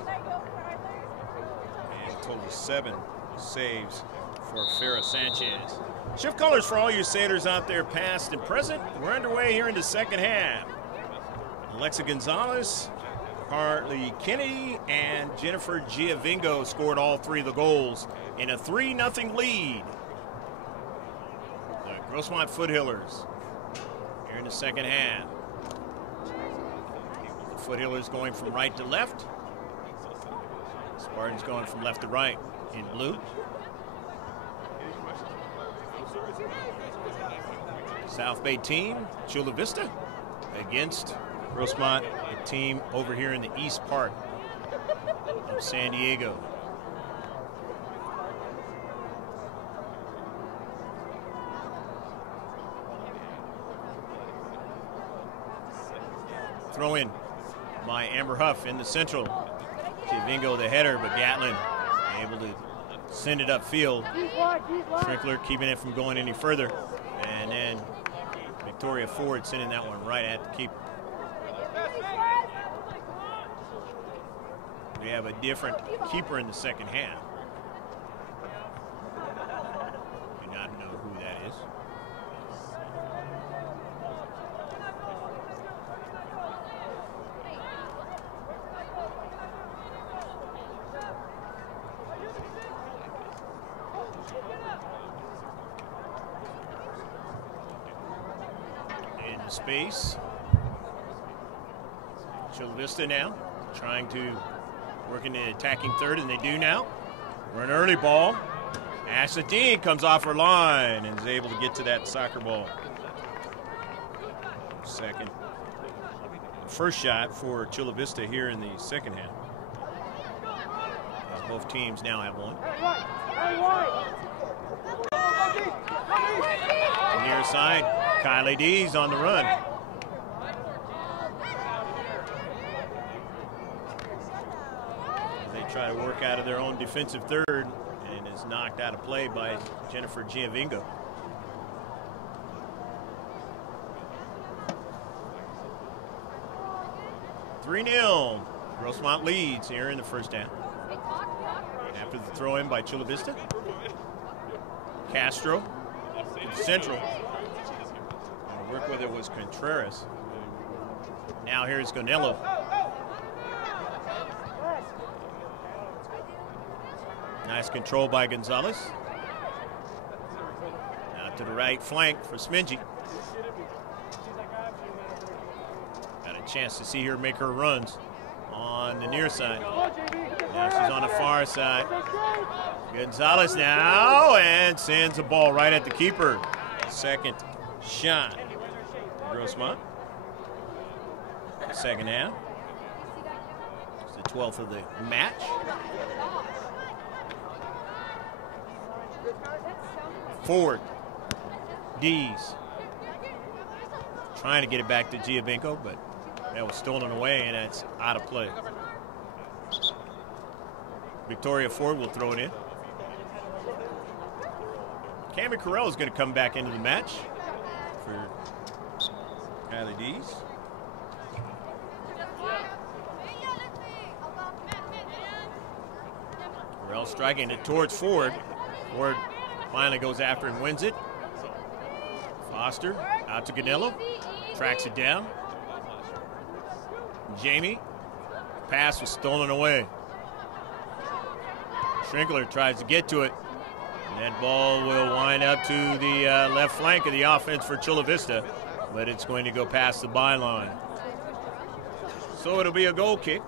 and a total of 7 saves for Farrah Sanchez. Shift colors for all you sailors out there, past and present. We're underway here in the second half. Alexa Gonzalez, Carly Kennedy, and Jennifer Giovingo scored all 3 of the goals in a 3-0 lead. The Grossmont Foothillers here in the second half. The Foothillers going from right to left. Spartans going from left to right in blue. South Bay team, Chula Vista, against Grossmont, a team over here in the east part of San Diego. Throw in by Amber Huff in the central. Giovingo the header, but Gatlin able to send it upfield. Schrinkler keeping it from going any further. And then Victoria Ford sending that one right at the keeper. We have a different keeper in the second half. Do not know who that is. Space. Chula Vista now trying to work in the attacking third, and they do now. We're an early ball. Ashley Dean comes off her line and is able to get to that soccer ball. Second. First shot for Chula Vista here in the second half. Both teams now have one. Near side, Kylie D's on the run. They try to work out of their own defensive third and is knocked out of play by Jennifer Giovingo. (3-0). Grossmont leads here in the first half. After the throw in by Chula Vista. Castro, central. Work with it was Contreras. Now here's Gonello. Nice control by Gonzalez. Out to the right flank for Smingy. Got a chance to see her make her runs on the near side. Now she's on the far side. Gonzalez now, and sends the ball right at the keeper. Second shot. Grossmont. Second half. It's the 12th of the match. Forward. D's. Trying to get it back to Giovinco, but that was stolen away, and it's out of play. Victoria Ford will throw it in. Cami Carell is going to come back into the match for Kylie D's. Carell striking it towards Ford. Ford finally goes after and wins it. Foster out to Ganello. Tracks it down. Jamie. Pass was stolen away. Schrinkler tries to get to it. And that ball will wind up to the left flank of the offense for Chula Vista, but it's going to go past the byline. So it'll be a goal kick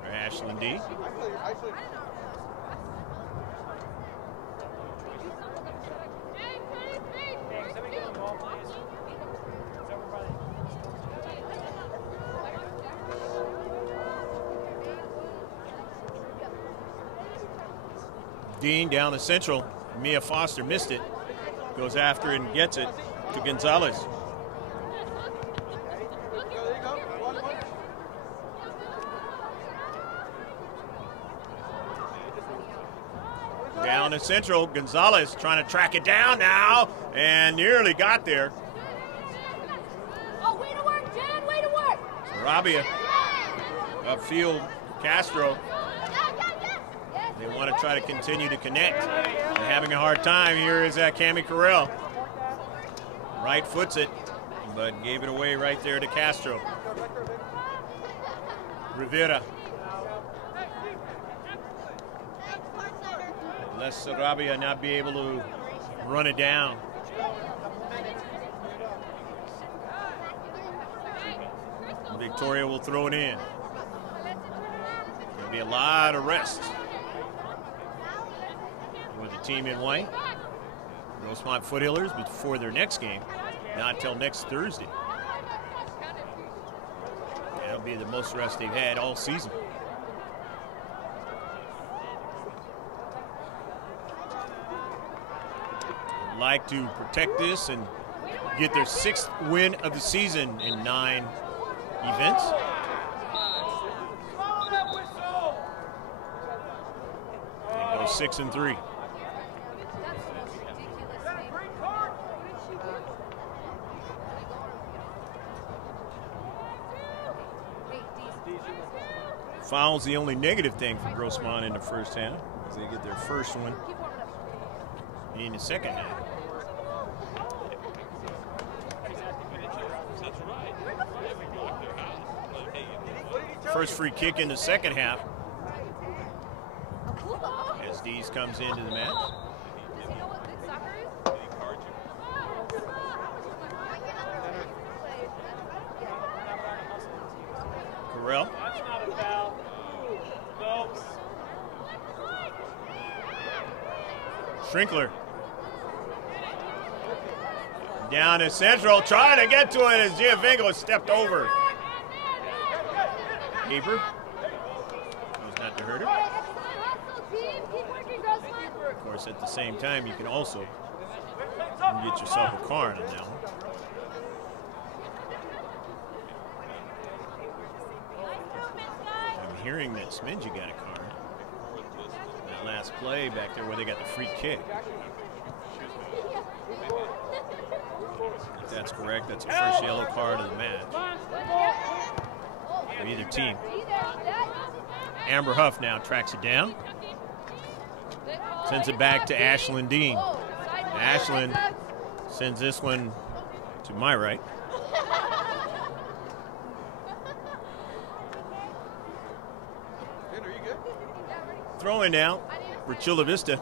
for Ashland D. Dean down the central. Mia Foster missed it. Goes after and gets it to Gonzalez. Down the central. Gonzalez trying to track it down now and nearly got there. Oh, way to work, Jen. Way to work. Sarabia upfield. Castro. They want to try to continue to connect. They're having a hard time. Here is Cami Carell. Right foots it, but gave it away right there to Castro. Rivera. Lest Sarabia not be able to run it down. Victoria will throw it in. There'll be a lot of rest with the team in white. Grossmont Foothillers before their next game, not till next Thursday. That'll be the most rest they've had all season. They'd like to protect this and get their 6th win of the season in 9 events. They go 6-3. Foul's the only negative thing for Grossmont in the first half, as they get their first one in the second half. First free kick in the second half as Dees comes into the match. Correll. That's not a foul. No. Schrinkler. Down to Central, trying to get to it as Giovinco stepped over. Keeper. Was not to hurt her. Of course, at the same time, you can also get yourself a card on that one. I'm hearing that Smidge got a card. That last play back there where they got the free kick. If that's correct, that's the first yellow card of the match for either team. Amber Huff now tracks it down. Sends it back to Ashlyn Dean. Ashlyn sends this one to my right. Throwing now for Chula Vista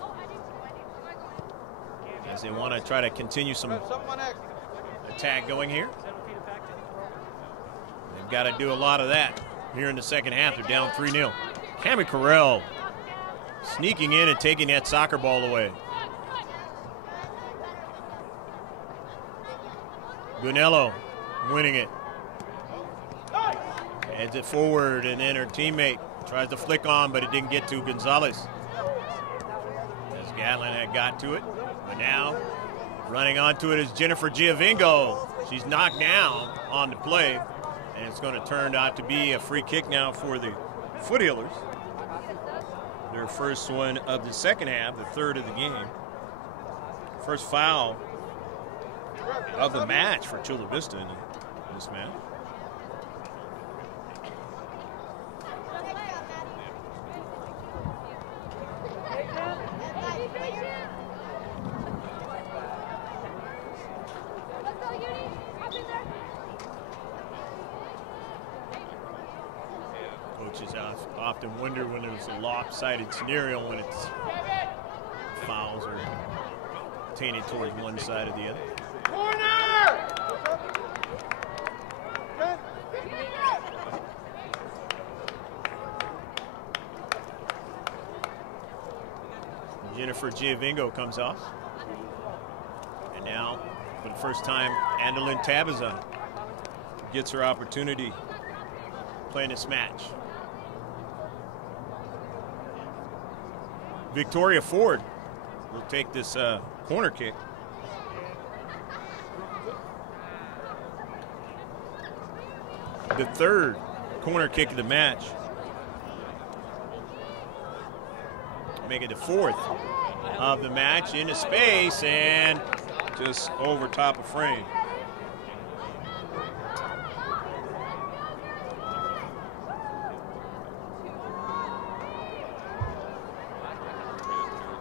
as they want to try to continue some attack going here. They've got to do a lot of that here in the second half. They're down 3-0. Cami Correll sneaking in and taking that soccer ball away. Gunello winning it. Heads it forward, and then her teammate tries to flick on, but it didn't get to Gonzalez. As Gatlin had got to it. But now, running onto it is Jennifer Giovinco. She's knocked down on the play, and it's going to turn out to be a free kick now for the Foothillers. Their first one of the second half, the third of the game. First foul of the match for Chula Vista in this match. Coaches often wonder when there's a lopsided scenario when it's fouls are tainted towards one side or the other. Jennifer Giovinco comes off. And now, for the first time, Andalyn Tabazon gets her opportunity playing this match. Victoria Ford will take this corner kick. The third corner kick of the match. Make it the fourth of the match into space and just over top of frame.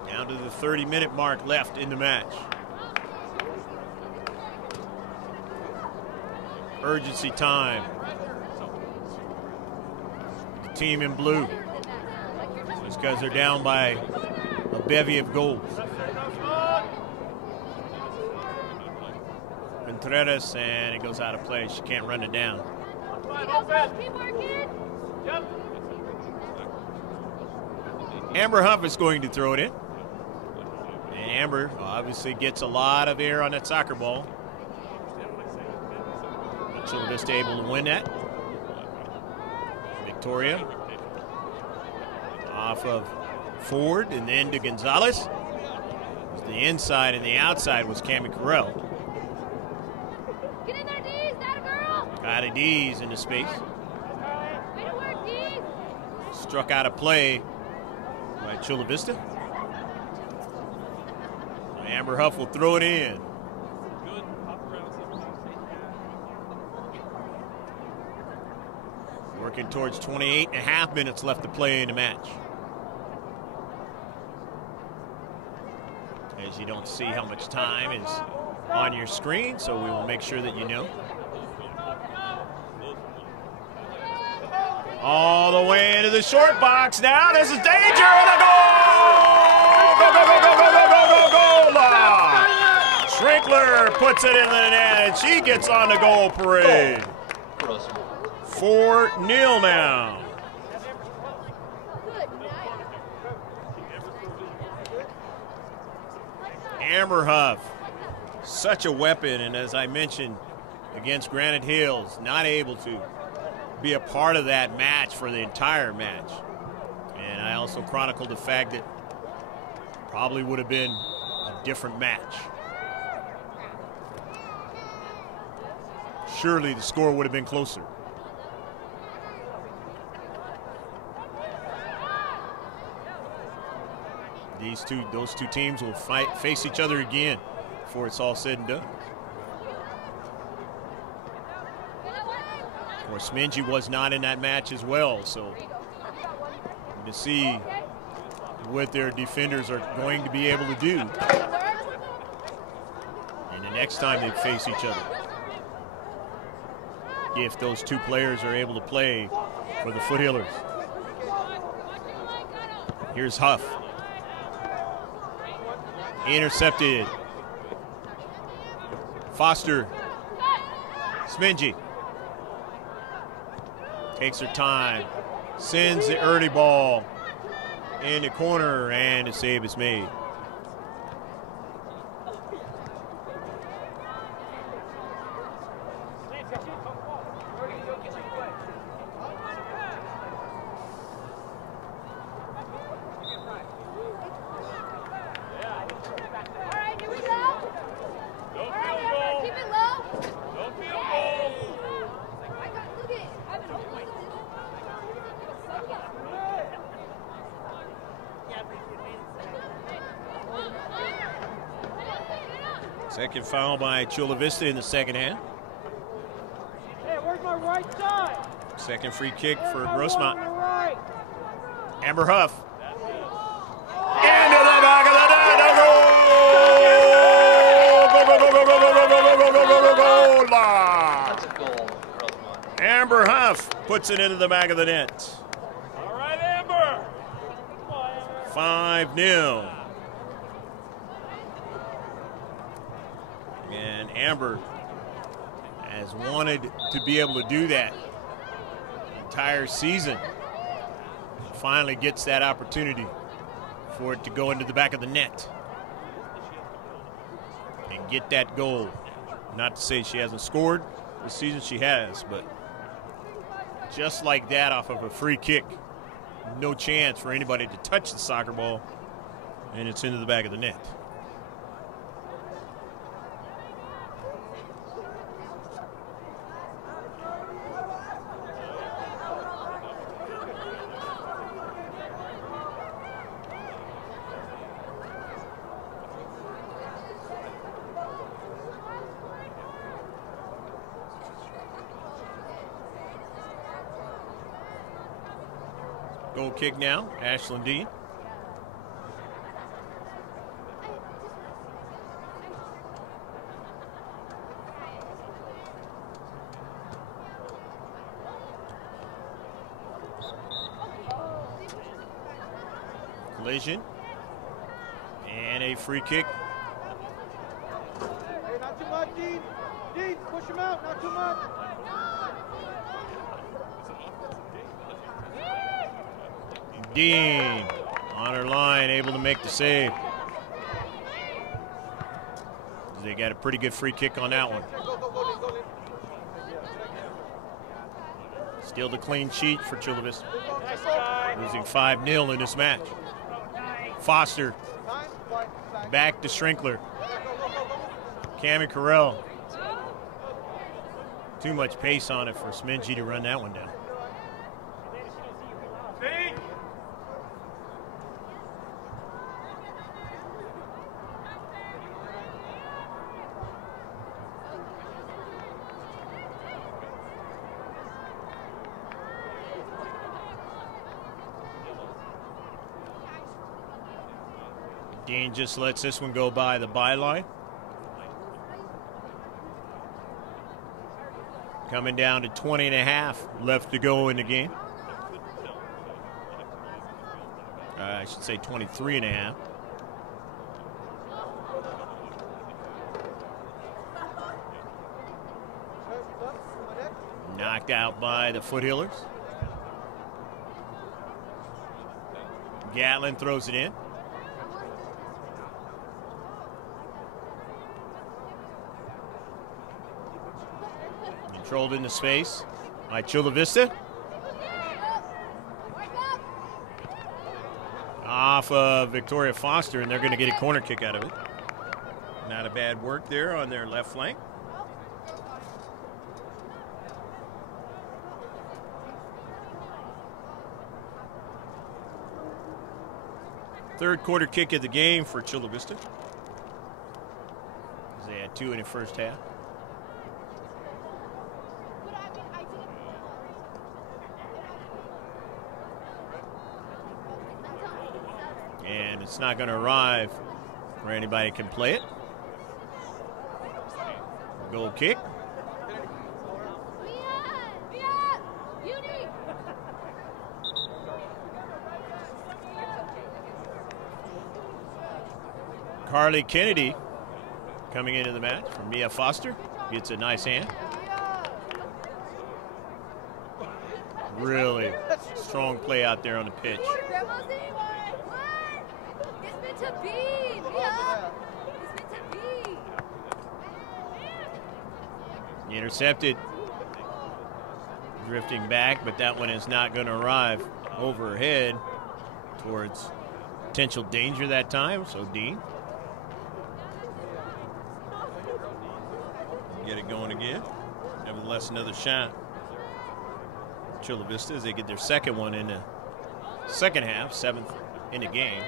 Down to the 30-minute mark left in the match. Urgency time. The team in blue. It's because they're down by a bevy of goals. Contreras, and it goes out of play. She can't run it down. Amber Huff is going to throw it in. And Amber obviously gets a lot of air on that soccer ball. But Chula Vista able to win that. Victoria off of Ford and then to Gonzalez. The inside and the outside was Cami Correll. Get in there, Dees. That a girl. Got a Dees into space. Way to work, Dees. Struck out of play by Chula Vista. Amber Huff will throw it in. Working towards 28.5 minutes left to play in the match. As you don't see how much time is on your screen, so we will make sure that you know. All the way into the short box now. This is danger and a goal! Go, go, go, go, go, go, go, go, go! Schrinkler puts it in the net, and she gets on the goal parade. 4-0 now. Good night. Amber Huff, such a weapon, and as I mentioned, against Granite Hills, not able to be a part of that match for the entire match. And I also chronicled the fact that probably would have been a different match. Surely the score would have been closer. Those two teams will face each other again before it's all said and done. Of course, Minji was not in that match as well, so to see what their defenders are going to be able to do and the next time they face each other, if those two players are able to play for the Foothillers. Here's Huff. Intercepted. Foster. Smingy. Takes her time. Sends the early ball in the corner, and the save is made. Second foul by Chula Vista in the second half. Hey, where's my right side? Second free kick for Grossmont. Right. Amber Huff. Into the back of the net. Goal, goal, goal, goal, goal, goal, goal, goal, goal, goal, goal, goal. That's a goal, Grossmont. Amber Huff puts it into the back of the net. All right, Amber. Come on, Amber. 5-0. And Amber has wanted to be able to do that the entire season. Finally gets that opportunity for it to go into the back of the net and get that goal. Not to say she hasn't scored this season, she has, but just like that off of a free kick, no chance for anybody to touch the soccer ball, and it's into the back of the net. Goal kick now, Ashlyn Dean. Collision. And a free kick. Hey, not too much, Dean. Dean, push him out, not too much. Dean on her line, able to make the save. They got a pretty good free kick on that one. Still the clean sheet for Chula Vista. Losing 5-0 in this match. Foster. Back to Shrinkler. Cami Carell. Too much pace on it for Smingy to run that one down. Dean just lets this one go by the byline. Coming down to 20.5 left to go in the game. I should say 23.5. Knocked out by the Foothillers. Gatlin throws it in. Controlled into space by Chula Vista. Off of Victoria Foster, and they're going to get a corner kick out of it. Not a bad work there on their left flank. Third quarter kick of the game for Chula Vista. They had 2 in the first half. And it's not going to arrive where anybody can play it. Goal kick. Carly Kennedy coming into the match from Mia Foster. Gets a nice hand. Really strong play out there on the pitch. Intercepted. Drifting back, but that one is not going to arrive over her head towards potential danger that time. So Dean. Get it going again. Nevertheless, another shot. Chula Vista as they get their second one in the second half, 7th in the game.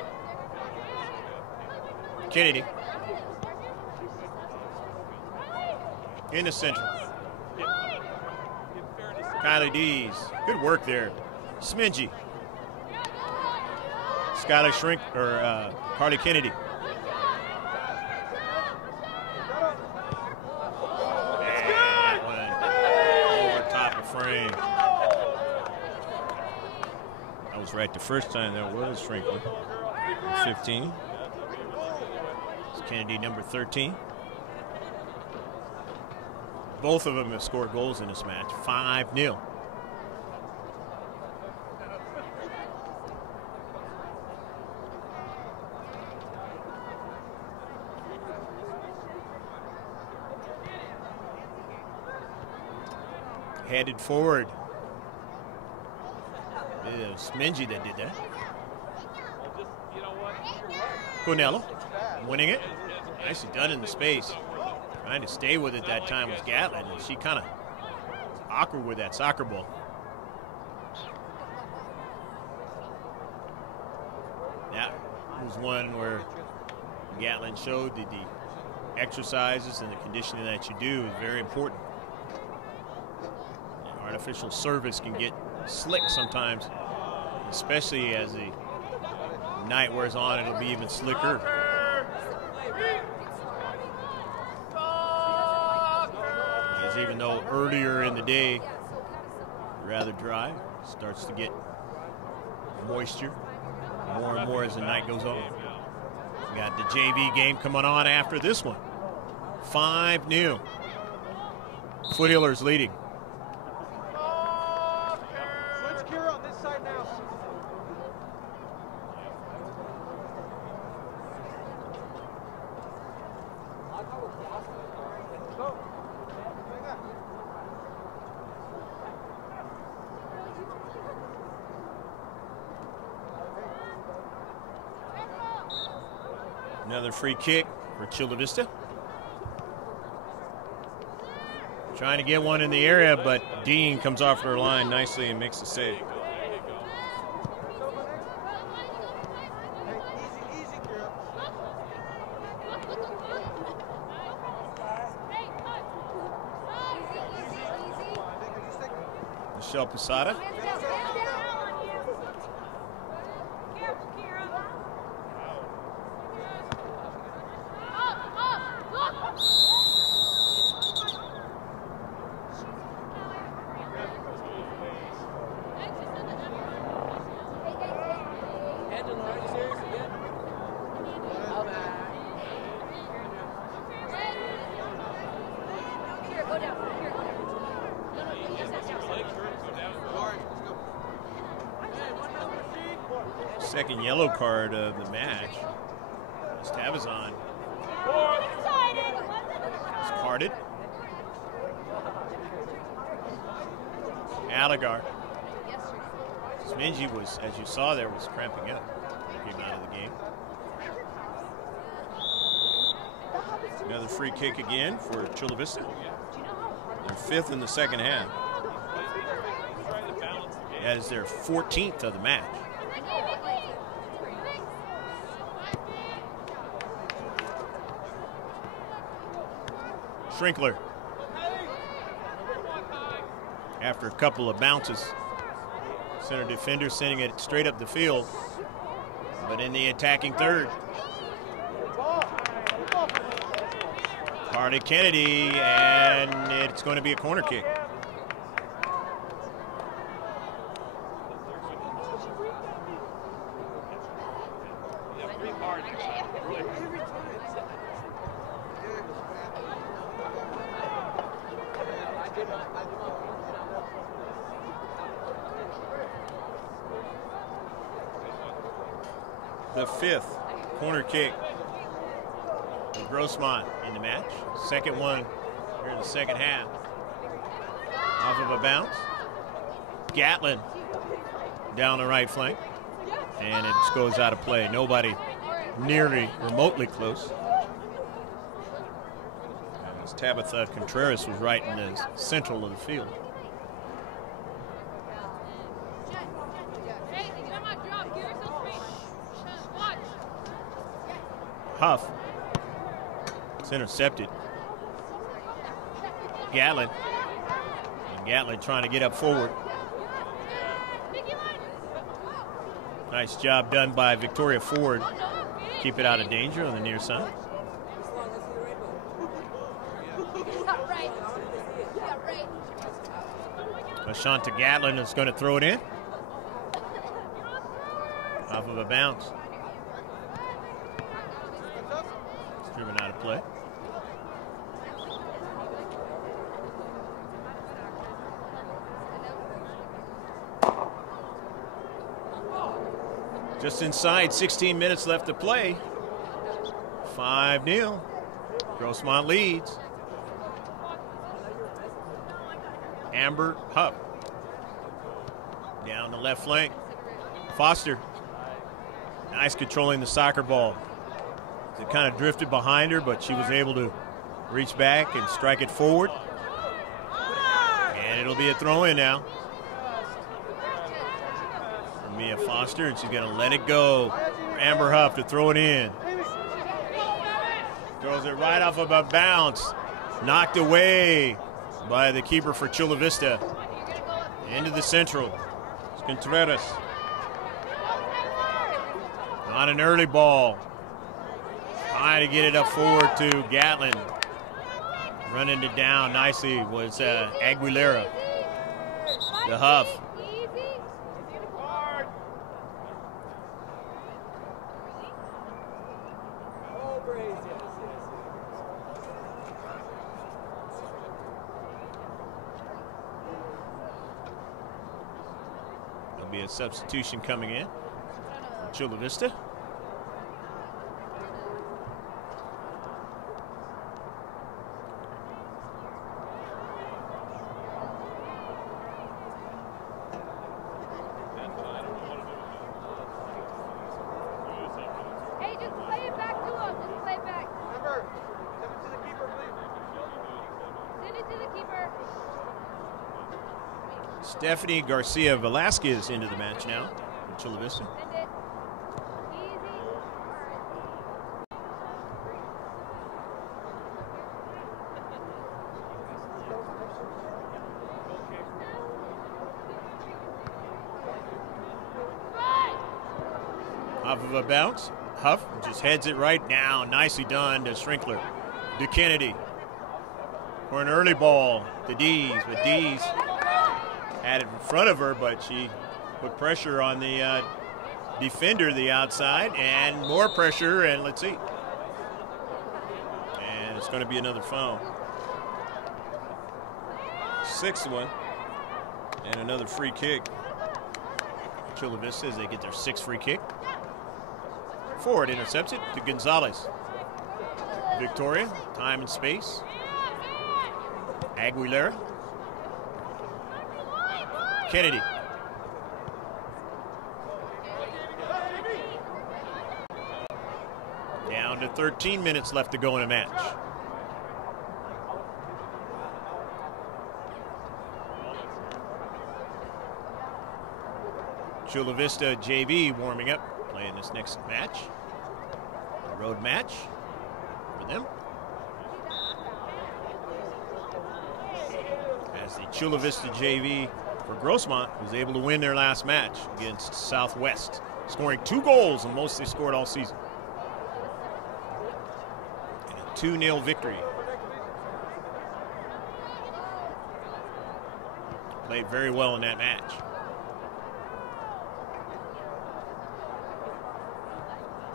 Kennedy. In the central. Kylie Dees. Good work there. Smingy. Skylar Shrink, or Carly Kennedy. Frame. I was right the first time there was Franklin. 15. It's Kennedy, number 13. Both of them have scored goals in this match. 5-0. Headed forward. It was Minji that did that. Cornello winning it. Nicely done in the space. Trying to stay with it that time was Gatlin, and she kind of awkward with that soccer ball. That was one where Gatlin showed that the exercises and the conditioning that you do is very important. Artificial surface can get slick sometimes, especially as the night wears on, it'll be even slicker. As even though earlier in the day, rather dry, starts to get moisture more and more as the night goes on. We got the JV game coming on after this one. 5-0. Foothillers leading. Another free kick for Chula Vista. Trying to get one in the area, but Dean comes off her line nicely and makes the save. Michelle Posada. Second yellow card of the match. Stavazon is carded. Allegar. Smingy was, as you saw there, was cramping up. Came out of the game. Another free kick again for Chula Vista. Their 5th in the second half. That is their 14th of the match. Schrinkler. After a couple of bounces, center defender sending it straight up the field, but in the attacking third. Carter Kennedy, and it's going to be a corner kick. The 5th corner kick of Grossmont in the match. Second one here in the second half. Off of a bounce. Gatlin down the right flank. And it just goes out of play. Nobody nearly remotely close. As Tabitha Contreras was right in the central of the field. Huff. It's intercepted. Gatlin. And Gatlin trying to get up forward. Nice job done by Victoria Ford. Keep it out of danger on the near side. Ashanta Gatlin is going to throw it in. Off of a bounce. It's driven out of play. Just inside 16 minutes left to play. 5-0. Grossmont leads. Amber Hupp. Down the left flank. Foster. Nice controlling the soccer ball. It kind of drifted behind her, but she was able to reach back and strike it forward. And it'll be a throw-in now. Mia Foster, and she's going to let it go for Amber Huff to throw it in. Throws it right off of a bounce. Knocked away by the keeper for Chula Vista. Into the central. It's Contreras. On an early ball. Trying to get it up forward to Gatlin. Running it down nicely was Aguilera. The Huff. Be a substitution coming in. Chula Vista. Hey, just play it back to him. Just play it back. Remember, send it to the keeper, please. Send it to the keeper. Stephanie Garcia Velasquez into the match now for Chula Vista. Send it. Easy. Off of a bounce. Huff just heads it right down. Nicely done to Schrinkler. To Kennedy. For an early ball to Dees, but Dees had it in front of her, but she put pressure on the defender, the outside, and more pressure, and let's see. And it's going to be another foul. 6th one, and another free kick. Chula Vista as they get their 6th free kick. Forward intercepts it to Gonzalez. Victoria, time and space. Aguilera. Kennedy. Down to 13 minutes left to go in a match. Chula Vista JV warming up, playing this next match. A road match for them. As the Chula Vista JV for Grossmont was able to win their last match against Southwest, scoring 2 goals, the most they scored all season. And a 2-0 victory. Played very well in that match.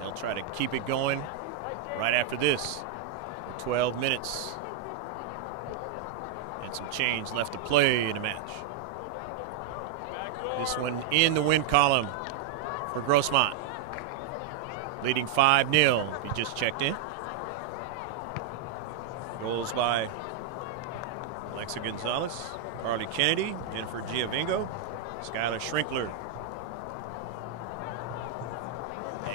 They'll try to keep it going right after this. 12 minutes. And some change left to play in the match. This one in the win column for Grossmont. Leading 5-0 if you just checked in. Goals by Alexa Gonzalez, Carly Kennedy, Jennifer Giovingo, Skylar Schrinkler,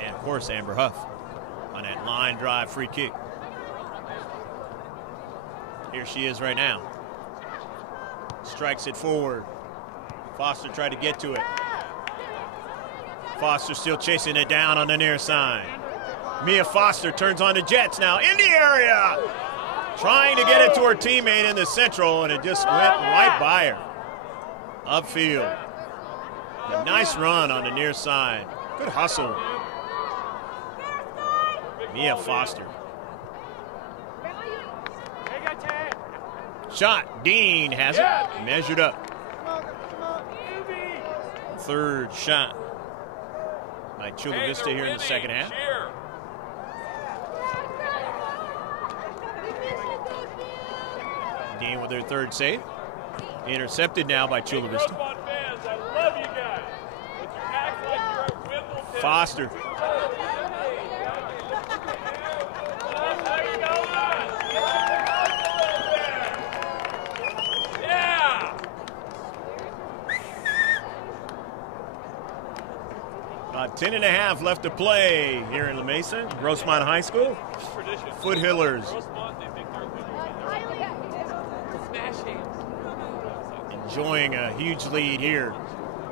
and of course Amber Huff on that line drive free kick. Here she is right now. Strikes it forward. Foster tried to get to it. Foster still chasing it down on the near side. Mia Foster turns on the Jets now in the area. Trying to get it to her teammate in the central, and it just went right by her. Upfield. A nice run on the near side. Good hustle. Mia Foster. Shot. Dean has it. Measured up. 3rd shot by Chula Vista here in the second half. Dean with their 3rd save. Intercepted now by Chula Vista. Foster. About 10.5 left to play here in La Mesa, Grossmont High School. Foothillers enjoying a huge lead here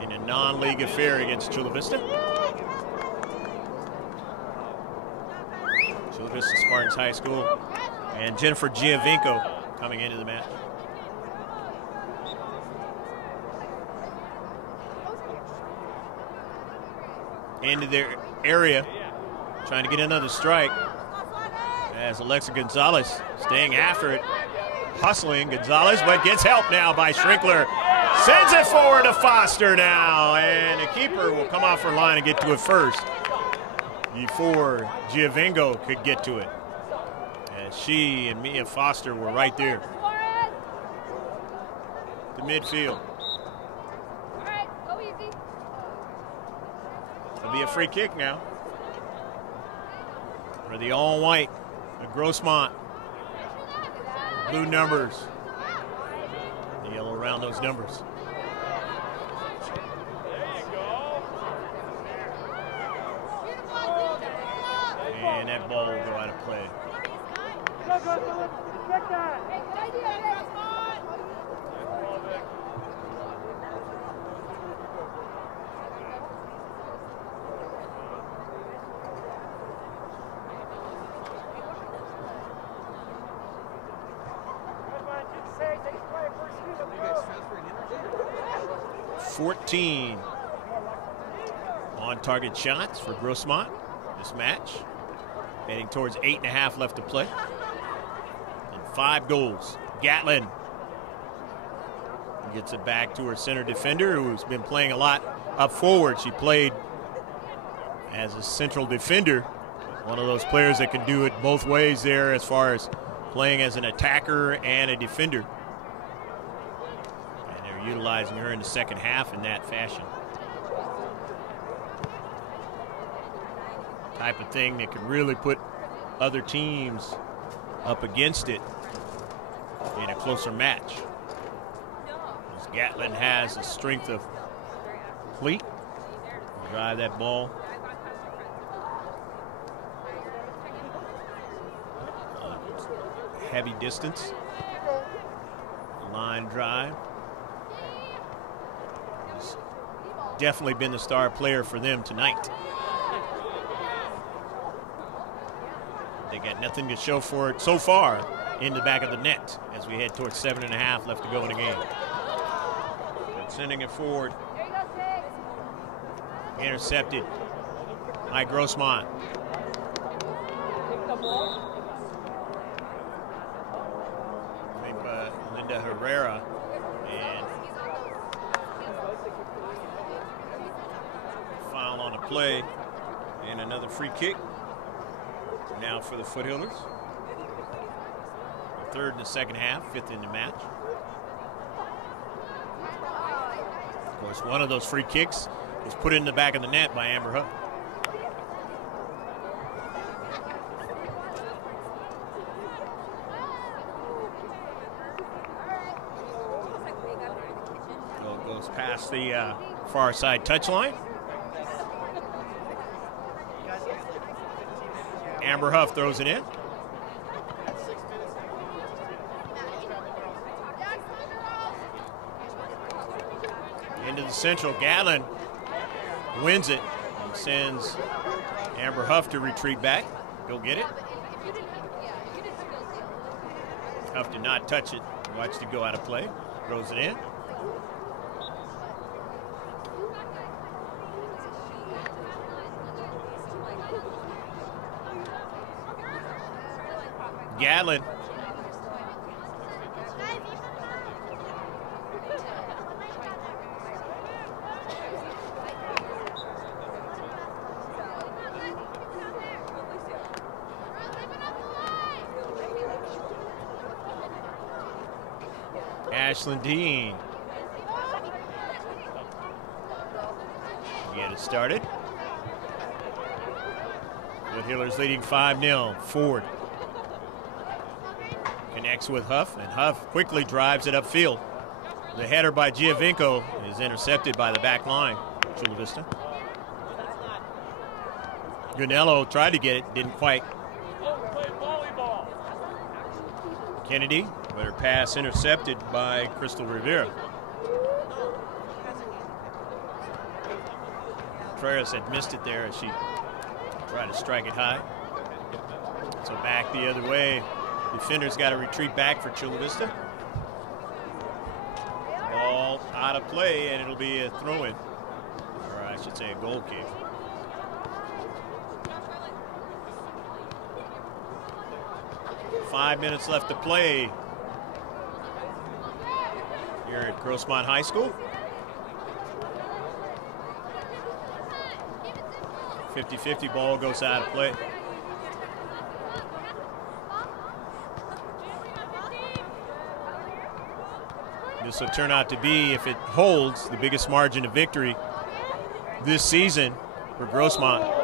in a non-league affair against Chula Vista. Chula Vista Spartans High School and Jennifer Giovinco coming into the match. Into their area, trying to get another strike as Alexa Gonzalez staying after it, hustling Gonzalez, but gets help now by Schrinkler. Sends it forward to Foster now, and the keeper will come off her line and get to it first before Giovingo could get to it. And she and Mia Foster were right there. To midfield. It'll be a free kick now for the all-white, the Grossmont. Blue numbers. The yellow around those numbers. And that ball will go out of play. $14 on-target shots for Grossmont this match. Heading towards 8.5 left to play. And 5 goals. Gatlin gets it back to her center defender, who's been playing a lot up forward. She played as a central defender. One of those players that can do it both ways there as far as playing as an attacker and a defender. Utilizing her in the second half in that fashion. type of thing that could really put other teams up against it in a closer match. As Gatlin has the strength of cleat, drive that ball. Heavy distance. Line drive. He's definitely been the star player for them tonight. They got nothing to show for it so far in the back of the net as we head towards 7.5 left to go in the game. But sending it forward. Intercepted by Grossmont. Linda Herrera, and foul on the play, and another free kick now for the Foothillers. Third in the second half, fifth in the match. Of course, one of those free kicks was put in the back of the net by Amber Huff. Goes past the far side touchline. Amber Huff throws it in. Into the central. Gatlin wins it and sends Amber Huff to retreat back. Go get it. Huff did not touch it. Watched it go out of play. Throws it in. Gatlin. Ashlyn Dean. Get it started. The Hillers leading 5-0. Ford connects with Huff, and Huff quickly drives it upfield. The header by Giovinco is intercepted by the back line. Chula Vista. Gunello tried to get it, didn't quite. Kennedy, but her pass intercepted by Crystal Rivera. Contreras had missed it there as she tried to strike it high. So back the other way. Defenders got to retreat back for Chula Vista. Ball out of play, and it'll be a throw-in, or I should say a goal kick. Five minutes left to play here at Grossmont High School. 50-50 ball goes out of play. This will turn out to be, if it holds, the biggest margin of victory this season for Grossmont.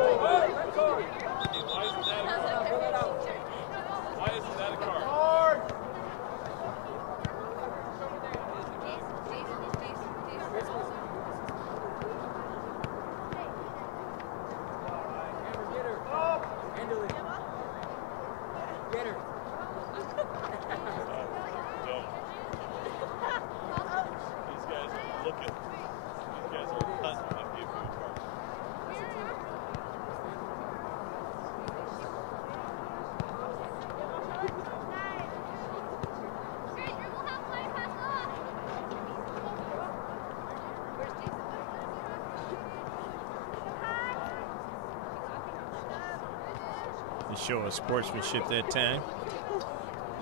Show of sportsmanship that time,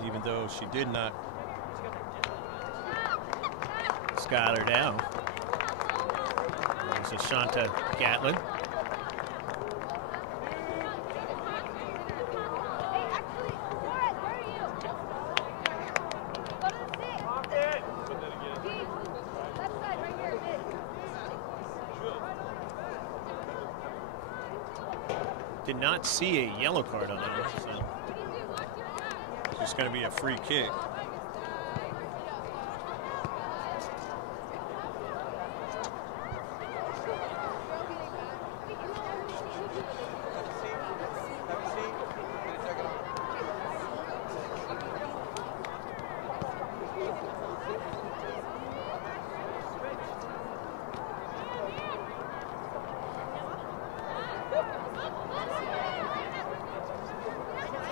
even though she did not skylar down. There's Ashanta Gatlin. Did not see a yellow card on that one, so it's just going to be a free kick.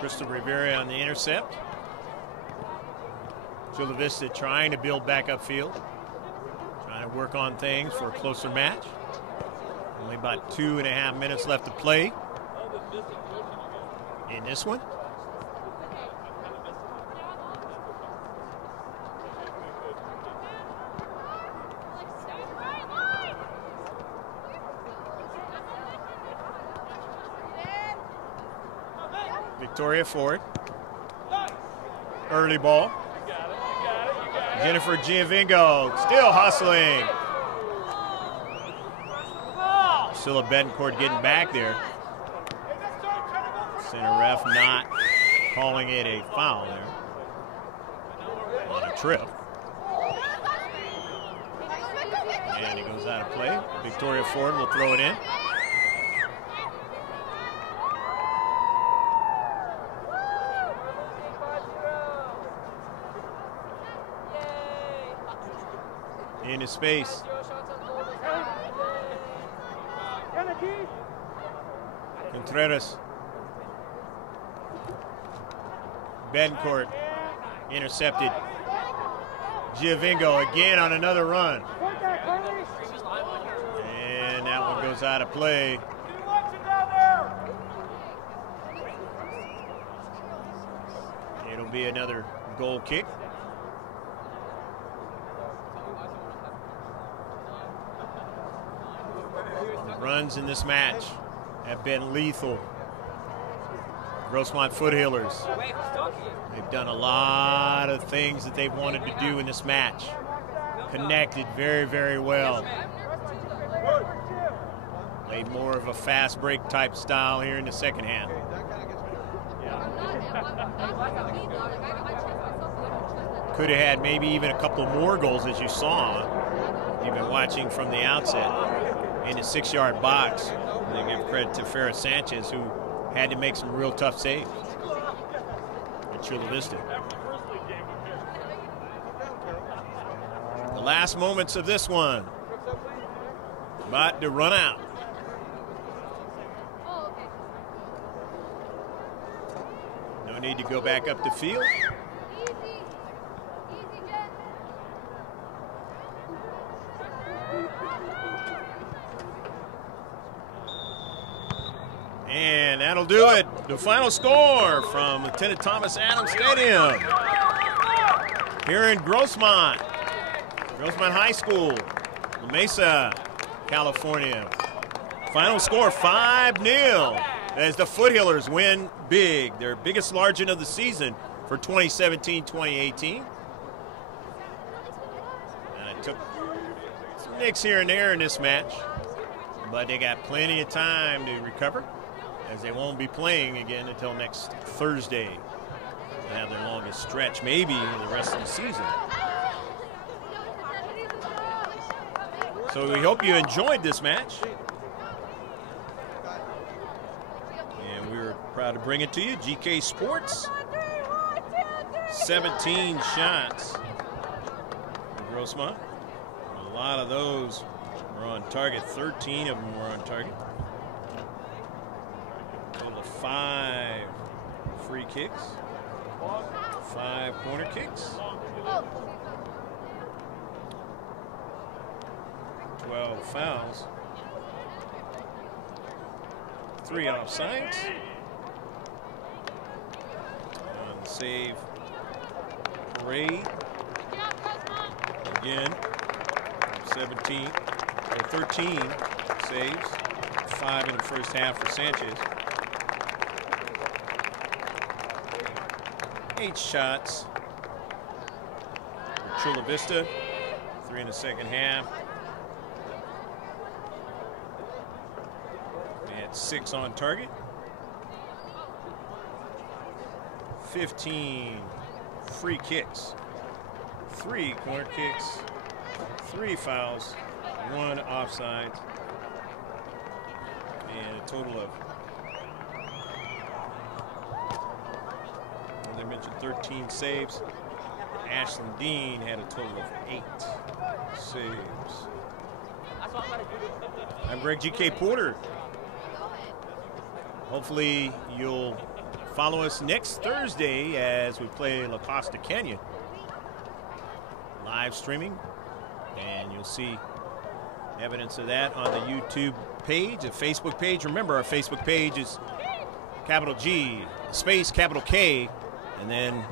Crystal Rivera on the intercept. Chula Vista trying to build back upfield. Trying to work on things for a closer match. Only about 2.5 minutes left to play in this one. Victoria Ford. Early ball. Jennifer Giovingo still hustling. Priscilla Betancourt getting back there. Center ref not calling it a foul there on a trip. And it goes out of play. Victoria Ford will throw it in. Into space. Contreras. Betancourt intercepted. Giovingo again on another run. And that one goes out of play. It'll be another goal kick. Runs in this match have been lethal. Grossmont Foothillers. They've done a lot of things that they've wanted to do in this match. Connected very, very well. Played more of a fast break type style here in the second half. Could have had maybe even a couple more goals, as you saw. You've been watching from the outset. In the 6-yard box. They give credit to Farrah Sanchez, who had to make some real tough saves at Chula Vista. The last moments of this one. About to run out. No need to go back up the field. And that'll do it. The final score from Lieutenant Thomas Adams Stadium here in Grossmont. Grossmont High School, La Mesa, California. Final score 5-0 as the Foothillers win big. Their biggest margin of the season for 2017-2018. And it took some nicks here and there in this match, but they got plenty of time to recover, as they won't be playing again until next Thursday. They'll have their longest stretch, maybe the rest of the season. So we hope you enjoyed this match. And we're proud to bring it to you. GK Sports. 17 shots for Grossmont. A lot of those were on target. 13 of them were on target. 5 free kicks, 5 corner kicks, 12 fouls, 3 offsides. On the save parade, again, 13 saves, 5 in the first half for Sanchez. 8 shots for Chula Vista, 3 in the second half. They had 6 on target. 15 free kicks, 3 corner kicks, 3 fouls, 1 offside, and a total of, as I mentioned, 13 saves. Ashlyn Dean had a total of 8 saves. I'm Greg G.K. Porter. Hopefully you'll follow us next Thursday as we play La Costa Canyon. Live streaming, and you'll see evidence of that on the YouTube page, the Facebook page. Remember, our Facebook page is capital G, space capital K, and then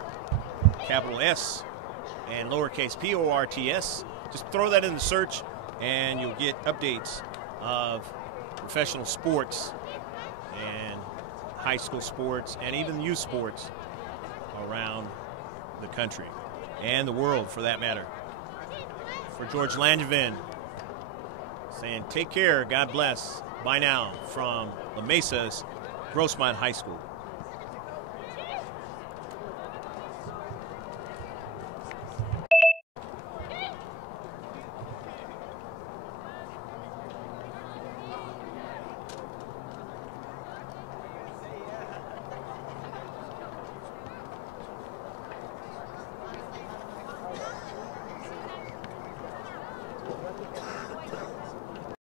capital S and lowercase P-O-R-T-S. Just throw that in the search, and you'll get updates of professional sports and high school sports and even youth sports around the country and the world, for that matter. For George Langevin, saying take care, God bless, bye now, from La Mesa's Grossmont High School.